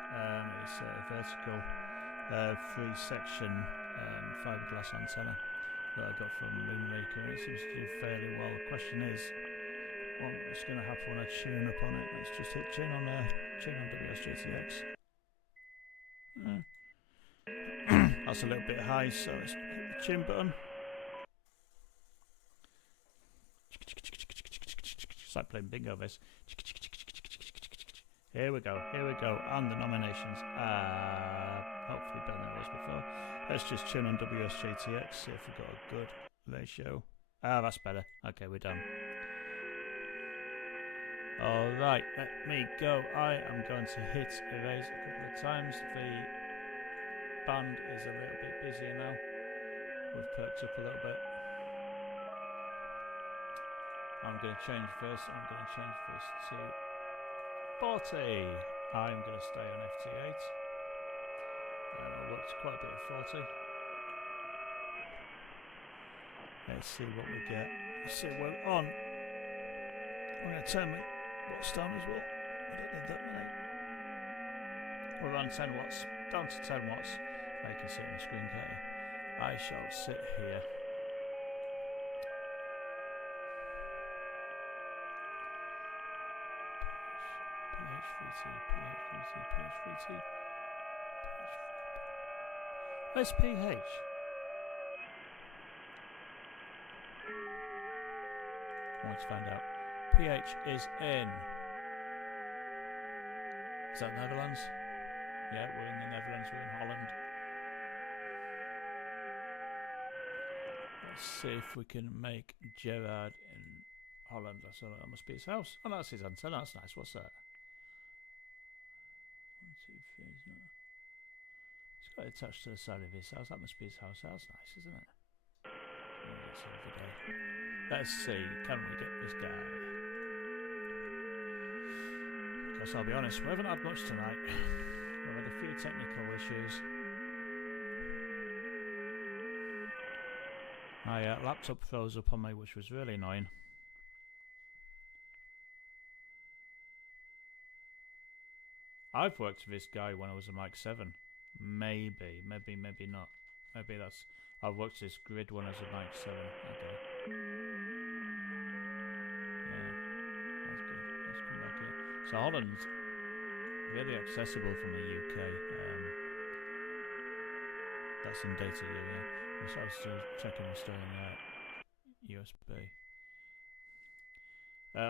It's a vertical 3-section fiberglass antenna that I got from Moonraker, and it seems to do fairly well. The question is, what's going to happen when I tune up on it? Let's just hit tune on WSJT-X. That's a little bit high, so let's hit the tune button. It's like playing bingo this. Here we go, and the nominations are hopefully better than it was before. Let's just tune on WSJT-X, see if we've got a good ratio. That's better. Okay, we're done. Alright, let me go. I am going to hit erase a couple of times. The band is a little bit busier now. We've perked up a little bit. I'm going to change this. I'm going to change this to 40. I'm going to stay on FT8. I'll work to quite a bit of 40. Let's see what we get. Let's see, we're on. I'm going to turn my watts down as well. I don't need that many. We're on 10 watts. Down to 10 watts. Now you can see it on the screen, can't you? I shall sit here. PH3T. Where's PH? I want to find out. PH is in. Is that Netherlands? Yeah, we're in the Netherlands, we're in Holland. Let's see if we can make Gerard in Holland. So that must be his house. Oh, no, that's his antenna. That's nice. What's that? 1, 2, 3. It's got it attached to the side of his house. That must be his house. That's nice, isn't it? Let's see. Can we get this guy? Because I'll be honest, we haven't had much tonight. We've had a few technical issues. My laptop froze up on me, which was really annoying. I've worked with this guy when I was a Mic 7. Maybe not. Maybe that's... I've worked this grid when I was a Mic 7. Okay. Yeah, that's good. Let's come back here. So Holland's really accessible from the UK. That's in data U, yeah. I was still checking the story in USB.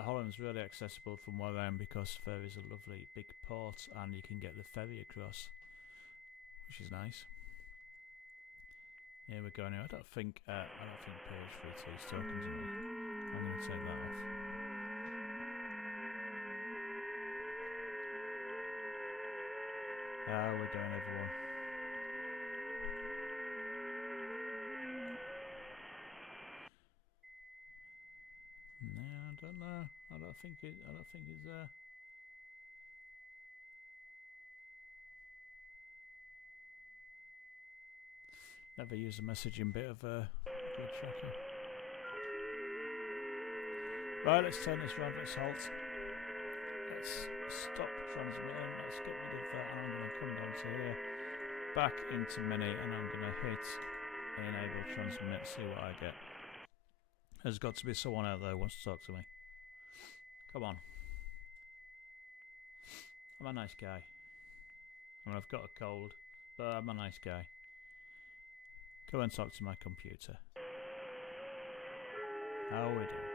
Holland's really accessible from where I am because there is a lovely big port and you can get the ferry across, which is nice. Here we go. Now I don't think PH3T is talking to me. I'm going to take that off. How are we doing, everyone? No, I don't know. I don't think it's there. Never use a messaging bit of a grid tracker. Right, let's turn this round. Let's halt. Let's stop transmitting. Let's get rid of that, and I'm going to come down to here, back into Mini, and I'm going to hit enable transmit. See what I get. There's got to be someone out there who wants to talk to me. Come on. I'm a nice guy. I mean, I've got a cold, but I'm a nice guy. Come and talk to my computer. How are we doing?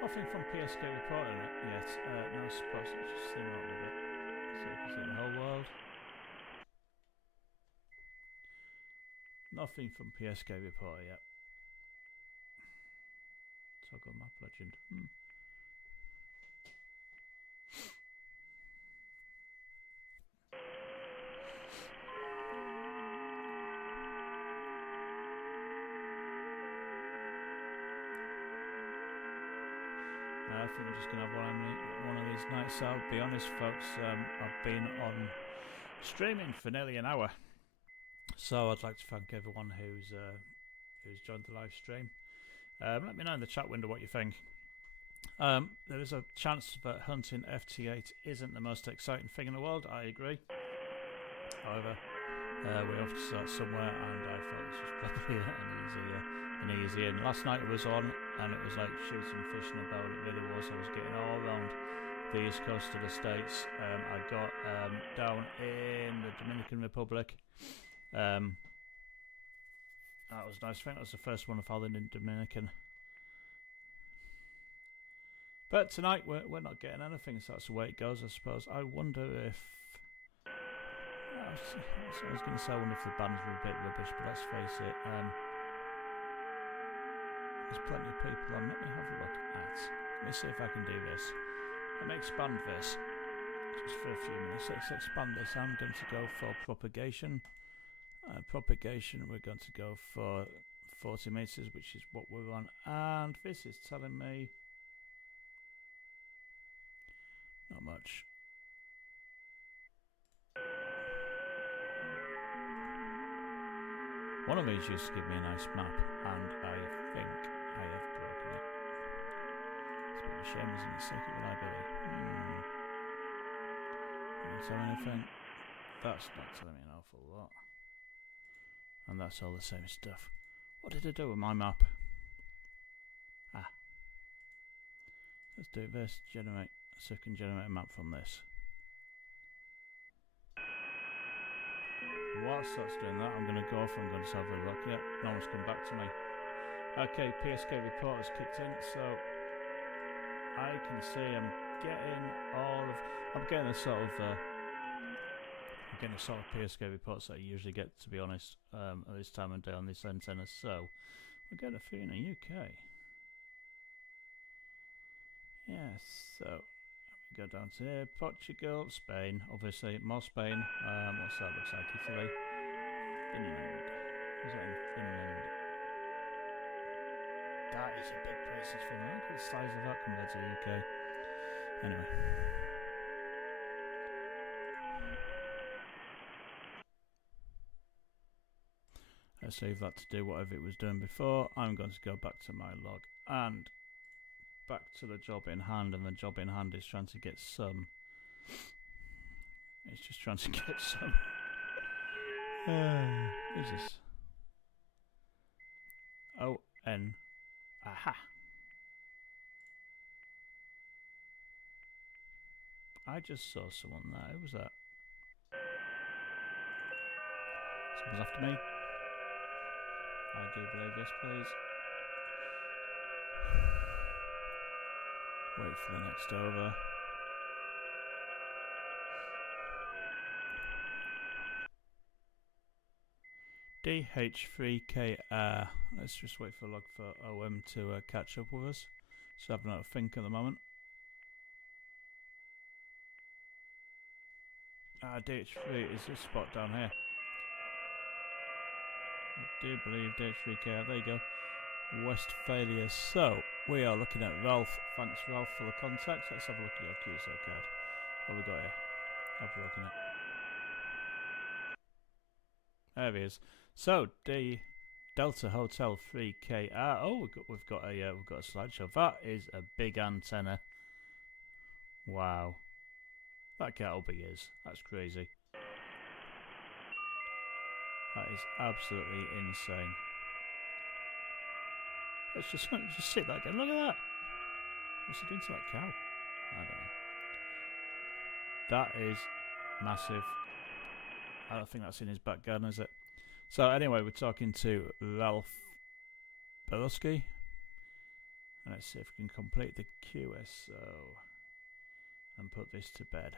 Nothing from PSK reporting it yet. No spots. Let's just zoom out a little bit so you can see the whole world. Nothing from PSK reporter yet. Toggle map legend. I think we're just going to have one of these nights. I'll be honest, folks, I've been on streaming for nearly an hour. So I'd like to thank everyone who's joined the live stream. Let me know in the chat window what you think. There is a chance that hunting FT8 isn't the most exciting thing in the world. I agree. However, we have to start somewhere, and I thought this was probably an easy in. Last night it was on, and it was like shooting fish in a bowl. It really was. I was getting all around the east coast of the States. I got down in the Dominican Republic. That was nice. I think that was the first one I found in Dominican. But tonight we're not getting anything, so that's the way it goes, I suppose. I wonder if... I was going to say I wonder if the bands were a bit rubbish, but let's face it. There's plenty of people on. Let me have a look at... Let me see if I can do this. Let me expand this. Just for a few minutes. Let's expand this. I'm going to go for propagation. Propagation, we're going to go for 40 meters, which is what we're on. And this is telling me... Not much. One of these used to give me a nice map, and I think I have broken it. It's a bit of a shame, isn't it? Circuit reliability. Can you tell me anything? That's not telling me an awful lot. And that's all the same stuff. What did I do with my map? Let's do this. Generate. So I can generate a map from this. Whilst that's doing that, I'm going to go off and I'm going to have a look. Yep, no one's come back to me. Okay, PSK report has kicked in, so I can see I'm getting the sort of PSK reports that I usually get, to be honest, at this time of day on this antenna. So we're getting a few in the UK. Yes, so go down to here, Portugal, Spain, obviously, more Spain, what's that looks like, Italy, Finland, is that in Finland? That is a big place, in Finland. Look at the size of that compared to the UK. Anyway. Let's save that to do whatever it was doing before. I'm going to go back to my log and back to the job in hand, and the job in hand is trying to get some. It's just trying to get some. Who's this? O-N. Aha. I just saw someone there. Who was that? Someone's after me. I do believe this, please. Wait for the next over. DH3KR. Let's just wait for a log for OM to catch up with us. Just having a think at the moment. DH3 is this spot down here. I do believe DH3KR. There you go. Westphalia. So we are looking at Ralph. Thanks, Ralph, for the contact. Let's have a look at your QSO card. What have we got here? I've broken it. There he is. So Delta Hotel 3KR. Oh, we've got a slideshow. That is a big antenna. Wow, that can't all be his. That's crazy. That is absolutely insane. Let's just sit that again. Look at that. What's he doing to that cow? I don't know. That is massive. I don't think that's in his back garden, is it? So anyway, we're talking to Ralph Beluski. Let's see if we can complete the QSO and put this to bed.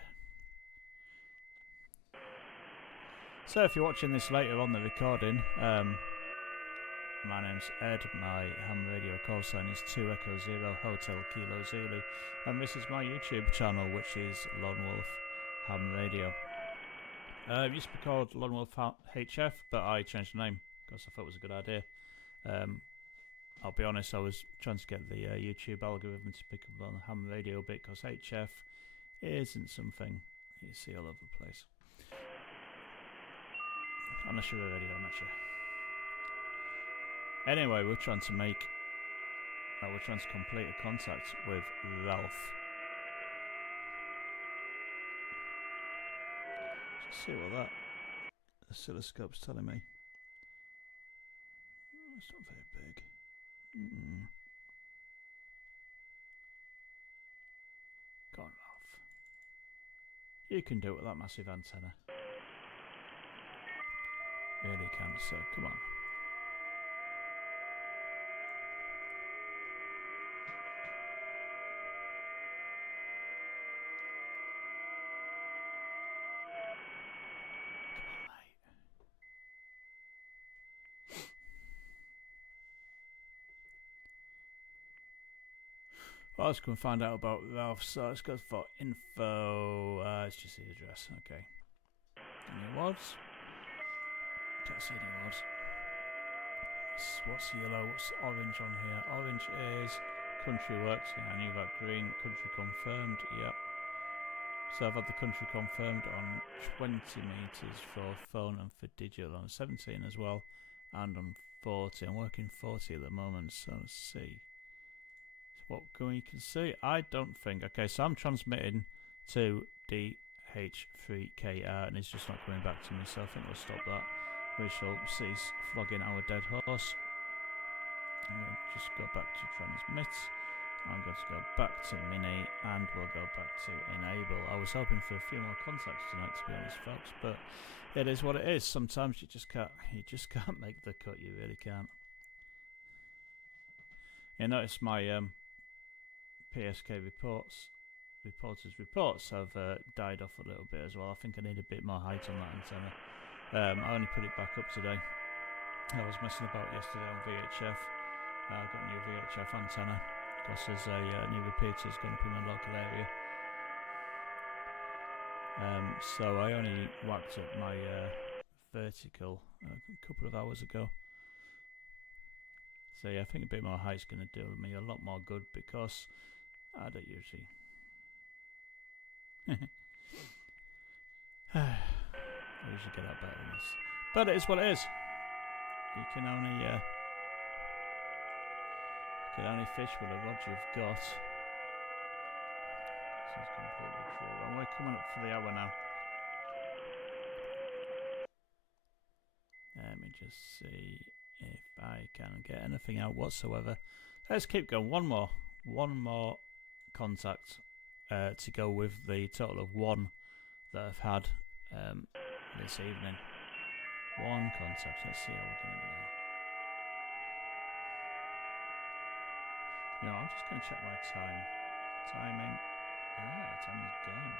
So if you're watching this later on the recording, my name's Ed, my ham radio call sign is 2 Echo 0 Hotel Kilo Zulu, and this is my YouTube channel, which is Lone Wolf Ham Radio. It used to be called Lone Wolf HF, but I changed the name because I thought it was a good idea. I'll be honest, I was trying to get the YouTube algorithm to pick up on the ham radio bit, because HF isn't something you see all over the place. Unless you're a radio amateur. Anyway, we're trying to complete a contact with Ralph. Let's see what that oscilloscope's telling me. Oh, it's not very big. Go on, Ralph. You can do it with that massive antenna. Really can, so come on. Well, let's go and find out about Ralph. So let's go for info. It's just the address. Okay. Any awards? Can't see any awards. What's yellow? What's orange on here? Orange is country works. Yeah, I knew that. Green, country confirmed. Yep. So I've had the country confirmed on 20 meters for phone and for digital, on 17 as well, and on 40. I'm working 40 at the moment, so let's see. What we can see, I don't think. Okay, so I'm transmitting to DH3KR and it's just not coming back to me, so I think we'll stop that. We shall cease flogging our dead horse. I'm going to just go back to transmit. I'm going to go back to mini and we'll go back to enable. I was hoping for a few more contacts tonight, to be honest, folks, but it is what it is. Sometimes you just can't make the cut. You really can't. You notice my PSK reports have died off a little bit as well. I think I need a bit more height on that antenna. I only put it back up today. I was messing about yesterday on VHF. I got a new VHF antenna because there's a new repeater is going up in my local area. So I only whacked up my vertical a couple of hours ago. So yeah, I think a bit more height's going to do me a lot more good, because I don't usually. I usually get out better than this, but it is what it is. You can only fish with a rod you've got. This is completely true. And we're coming up for the hour now. Let me just see if I can get anything out whatsoever. Let's keep going. One more contact to go with the total of one that I've had this evening. One contact. Let's see how we're going to do that. You know, I'm just going to check my time. Timing. Time is gone.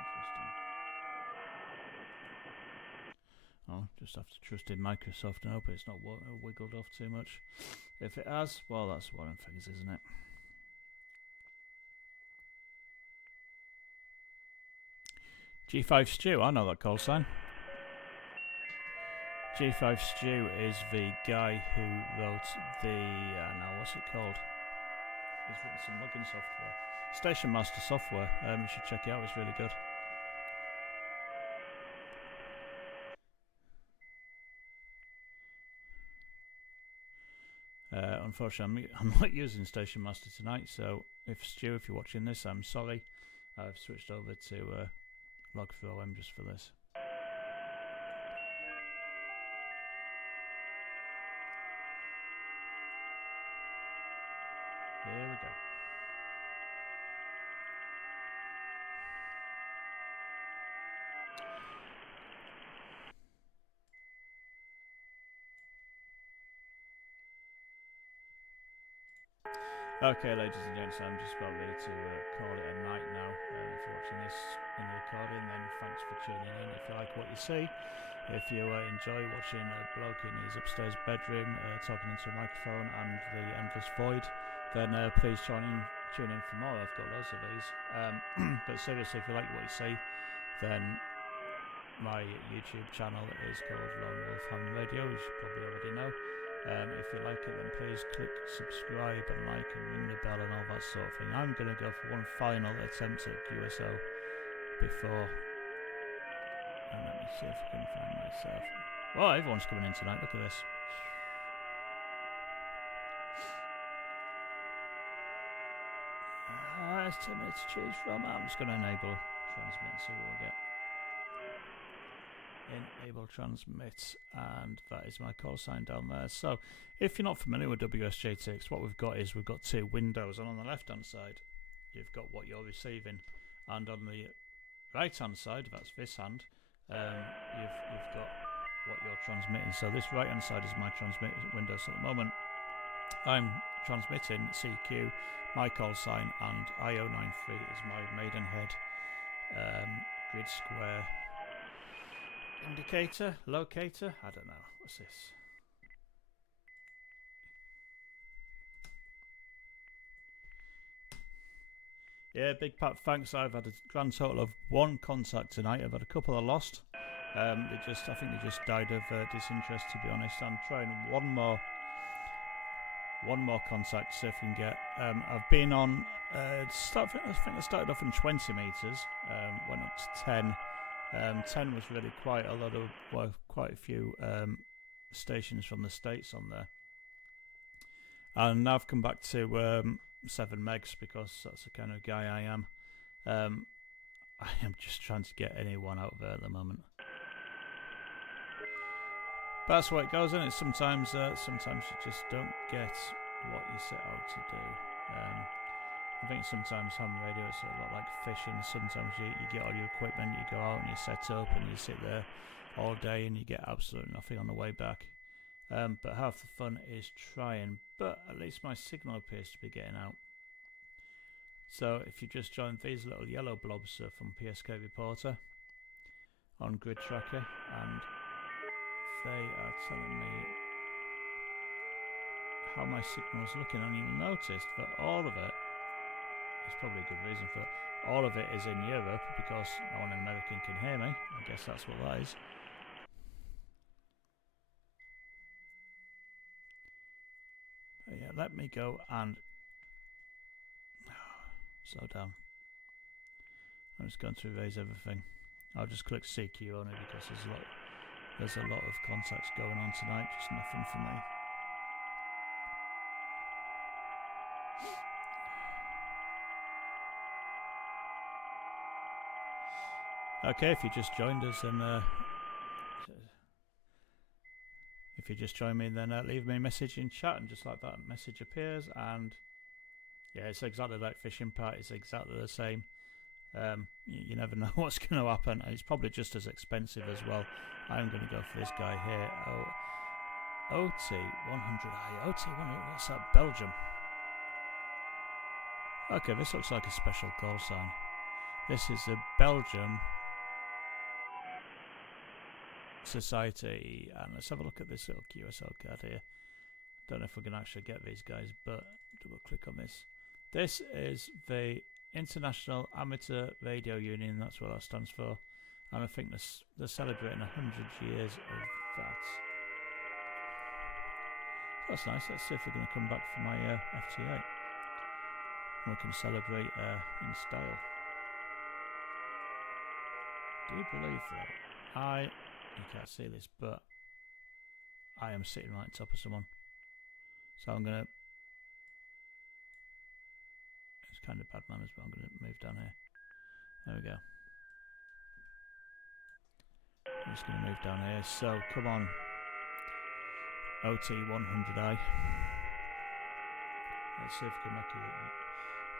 Interesting. Oh, just have to trust in Microsoft and hope it's not wiggled off too much. If it has, well, that's one of the things, isn't it? G5 Stew, I know that call sign. G5 Stew is the guy who wrote the, now what's it called? He's written some login software. Station Master software, you should check it out, it's really good. Unfortunately, I'm not using Station Master tonight, so Stu, if you're watching this, I'm sorry. I've switched over to Log4OM just for this. Here we go. Okay, ladies and gents, I'm just about ready to call it a night now. If you're watching this in the recording, then thanks for tuning in. If you like what you see, if you enjoy watching a bloke in his upstairs bedroom talking into a microphone and the endless void, then please tune in for more. I've got loads of these. But seriously, if you like what you see, then my YouTube channel is called Lone Wolf Ham Radio, as you probably already know. If you like it, then please click subscribe and like and ring the bell and all that sort of thing. I'm going to go for one final attempt at QSO before. And let me see if I can find myself. Oh, everyone's coming in tonight. Look at this. There's 10 minutes to choose from. I'm just going to enable transmit and see what we get. Enable transmit, and that is my call sign down there. So if you're not familiar with WSJT-X, what we've got is we've got two windows, and on the left hand side you've got what you're receiving, and on the right hand side, that's this hand, you've got what you're transmitting. So this right hand side is my transmit window. So at the moment I'm transmitting CQ, my call sign, and IO93 is my maidenhead grid square indicator, locator, I don't know, what's this? Yeah, big Pat, thanks. I've had a grand total of 1 contact tonight. I've had a couple I lost. I think they just died of disinterest, to be honest. I'm trying one more contact to see if we can get. I've been on, I think I started off in 20 metres, went up to 10. 10 was really quiet, although there were quite a few stations from the States on there. And now I've come back to 7 megs because that's the kind of guy I am. I am just trying to get anyone out there at the moment. But that's the way it goes, isn't it? Sometimes you just don't get what you set out to do. I think sometimes ham radio is a lot like fishing. Sometimes you get all your equipment, you go out and you set up and you sit there all day and you get absolutely nothing on the way back. But half the fun is trying, but at least my signal appears to be getting out. So if you just joined, these little yellow blobs are from PSK Reporter on Grid Tracker, and they are telling me how my signal's looking, and you'll notice that all of it, there's probably a good reason for it, all of it is in Europe because no one in America can hear me. I guess that's what that is. But yeah, let me go and slow down. I'm just going to erase everything. I'll just click CQ only because there's a lot of contacts going on tonight, just nothing for me. Okay, if you just joined us, then if you just join me, then leave me a message in chat, and just like that, a message appears. And yeah, it's exactly like fishing part. It's exactly the same. You never know what's going to happen, and it's probably just as expensive as well. I'm going to go for this guy here. OT100i. OT100. What's that? Belgium. Okay, this looks like a special call sign. This is a Belgium Society, and let's have a look at this little QSL card here. Don't know if we can actually get these guys, but double click on this. This is the International Amateur Radio Union. That's what that stands for, and I think they're celebrating 100 years of that. That's nice. Let's see if we're going to come back for my FT8. We can celebrate in style. Do you believe that? You can't see this, but I am sitting right on top of someone. So I'm going to... It's kind of bad manners, but I'm going to move down here. There we go. I'm just going to move down here. So, come on. OT100i. Let's see if we can make a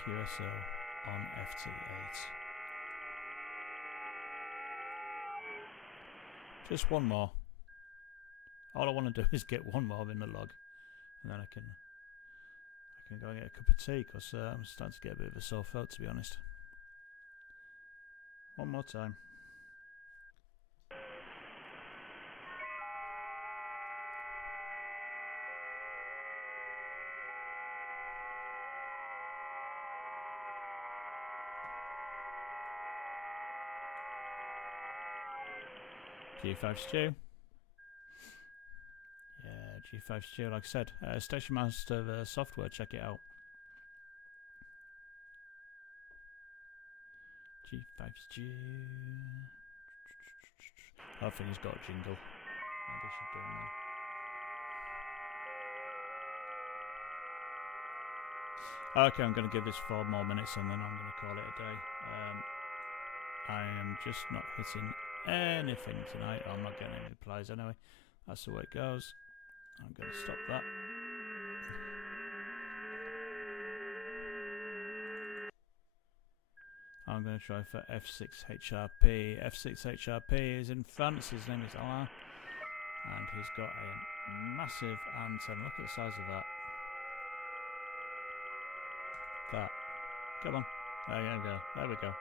QSO on FT8. Just one more. All I want to do is get one more in the log, and then I can go and get a cup of tea, because I'm starting to get a bit of a sore throat, to be honest. One more time. G5 Stew. Yeah, G5Stu, like I said, Station Master software, check it out. G5Stu. I think he's got a jingle. Maybe I should do him one. Okay, I'm going to give this 4 more minutes and then I'm going to call it a day. I am just not hitting anything tonight. I'm not getting any replies anyway. That's the way it goes. I'm going to stop that. I'm going to try for F6HRP. F6HRP is in France. His name is Alain. And he's got a massive antenna. Look at the size of that. That. Come on. There you go. There we go.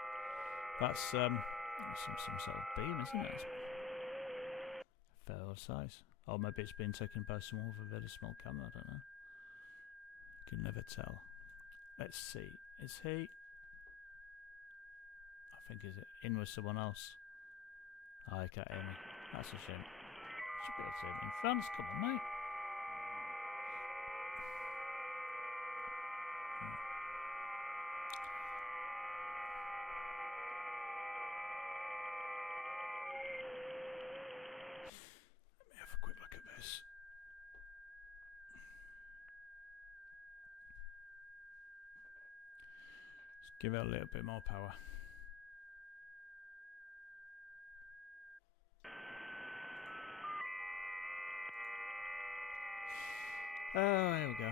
That's some sort of beam, isn't it? Fair size. Or maybe it's been taken by someone with a very small camera. I don't know. You can never tell. Let's see. Is he... I think is it in with someone else. Oh, I can't hear me. That's a shame. Should be able to hear me in France. Come on, mate. Let me have a quick look at this. Let's give it a little bit more power. Oh, here we go.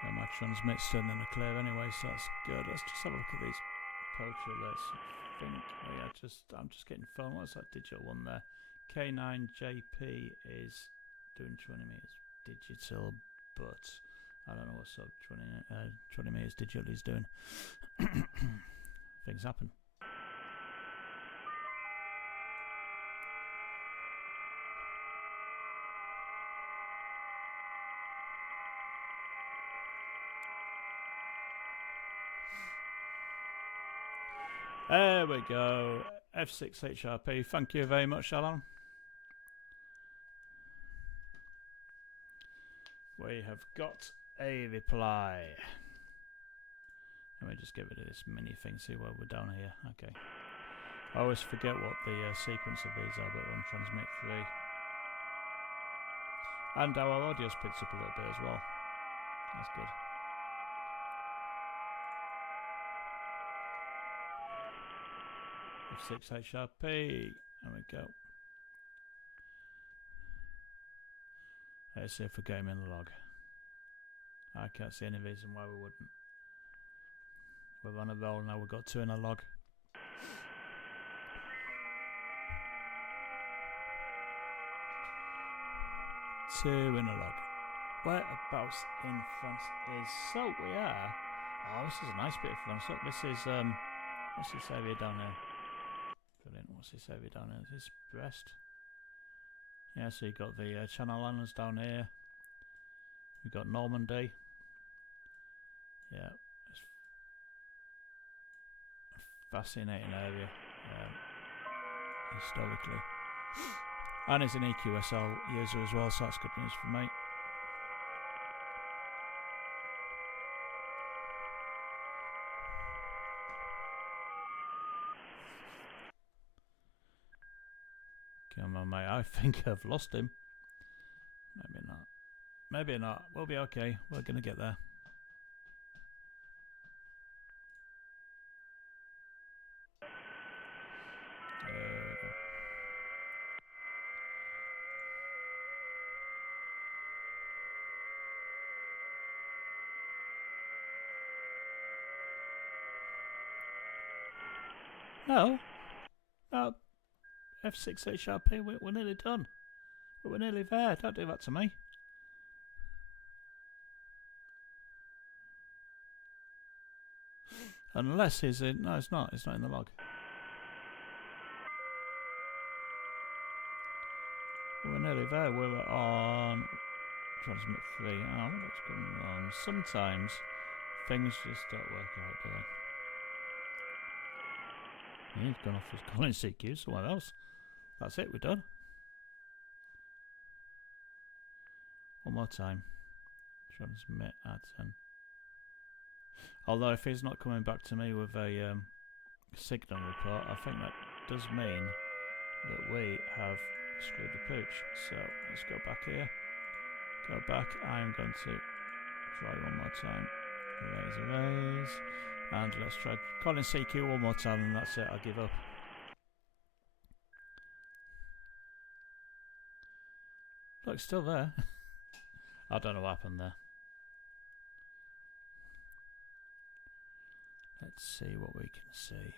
So my transmit's turning in a clear anyway, so that's good. Let's just have a look at these poacher lists. I think, oh yeah, I'm just getting phone. What's that digital one there? K9JP is doing 20 meters digital, but I don't know what sort of 20 meters digital he's doing. Things happen. There we go. F6HRP. Thank you very much, Alan. We have got a reply. Let me just get rid of this mini thing, see where we're down here. Okay. I always forget what the sequence of these are, but we're on transmit 3. And our audio's picked up a little bit as well. That's good. F6HRP. There we go. Let's see if we're getting in the log. I can't see any reason why we wouldn't. We're on a roll now, we've got 2 in a log. Two in a log. Whereabouts in France is... So we are... Oh, this is a nice bit of France. Look, this is... what's this area down here? Brilliant. What's this area down here? Is this Brest? Yeah, so you've got the Channel Islands down here. We've got Normandy. Yeah. It's a fascinating area. Historically. And he's an EQSL user as well, so that's good news for me. Come on, mate. I think I've lost him. Maybe not. Maybe not. We'll be okay. We're going to get there. No. No. F6HRP, we're nearly done. We're nearly there. Don't do that to me. Unless he's in... No, it's not. It's not in the log. We're nearly there. We're on... Transmit 3. Oh, what's going on? Sometimes things just don't work out, do they? He's gone off his calling CQ somewhere else. That's it, we're done. One more time. Transmit at 10. Although if he's not coming back to me with a signal report, I think that does mean that we have screwed the pooch. So let's go back here. Go back. I am going to try one more time. Erase. And let's try calling CQ one more time, and that's it. I'll give up. Look, it's still there. I don't know what happened there. Let's see what we can see.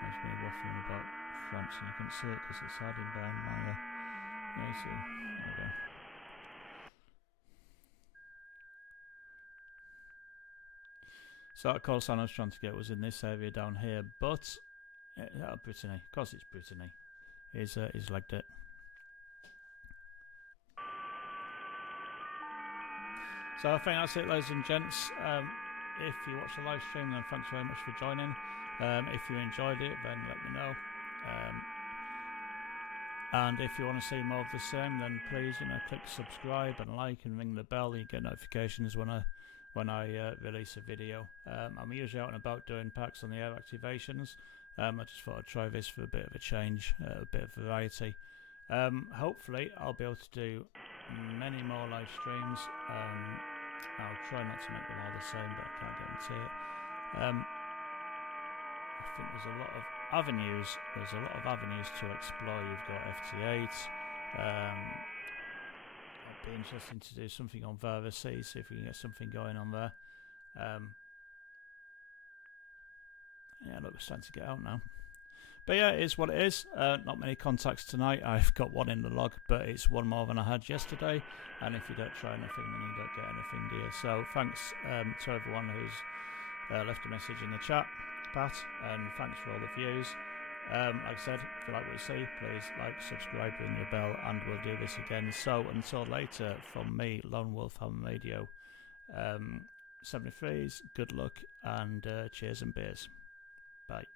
There's me waffling about France, and you can't see it because it's hiding behind my AC. There we go. So that call sign I was trying to get was in this area down here, but Brittany. Of course it's Brittany. He's legged it. So I think that's it, ladies and gents. If you watch the live stream, then thanks very much for joining. If you enjoyed it, then let me know. And if you want to see more of the same, then please, click subscribe and like and ring the bell. You get notifications when I release a video. I'm usually out and about doing packs on the air activations. I just thought I'd try this for a bit of a change, a bit of variety. Hopefully I'll be able to do many more live streams. I'll try not to make them all the same, but I can't guarantee it. I think there's a lot of avenues. There's a lot of avenues to explore. You've got FT8. It'd be interesting to do something on Verva C, see if we can get something going on there. Yeah, look, we're starting to get out now. But yeah, it is what it is. Not many contacts tonight. I've got one in the log, but it's one more than I had yesterday. And if you don't try anything, then you don't get anything, do you? So thanks to everyone who's left a message in the chat, Pat, and thanks for all the views. Like I said, if you like what you see, please like, subscribe, ring the bell, and we'll do this again. So until later, from me, Lone Wolf Ham Radio, 73s, good luck, and cheers and beers. Bye.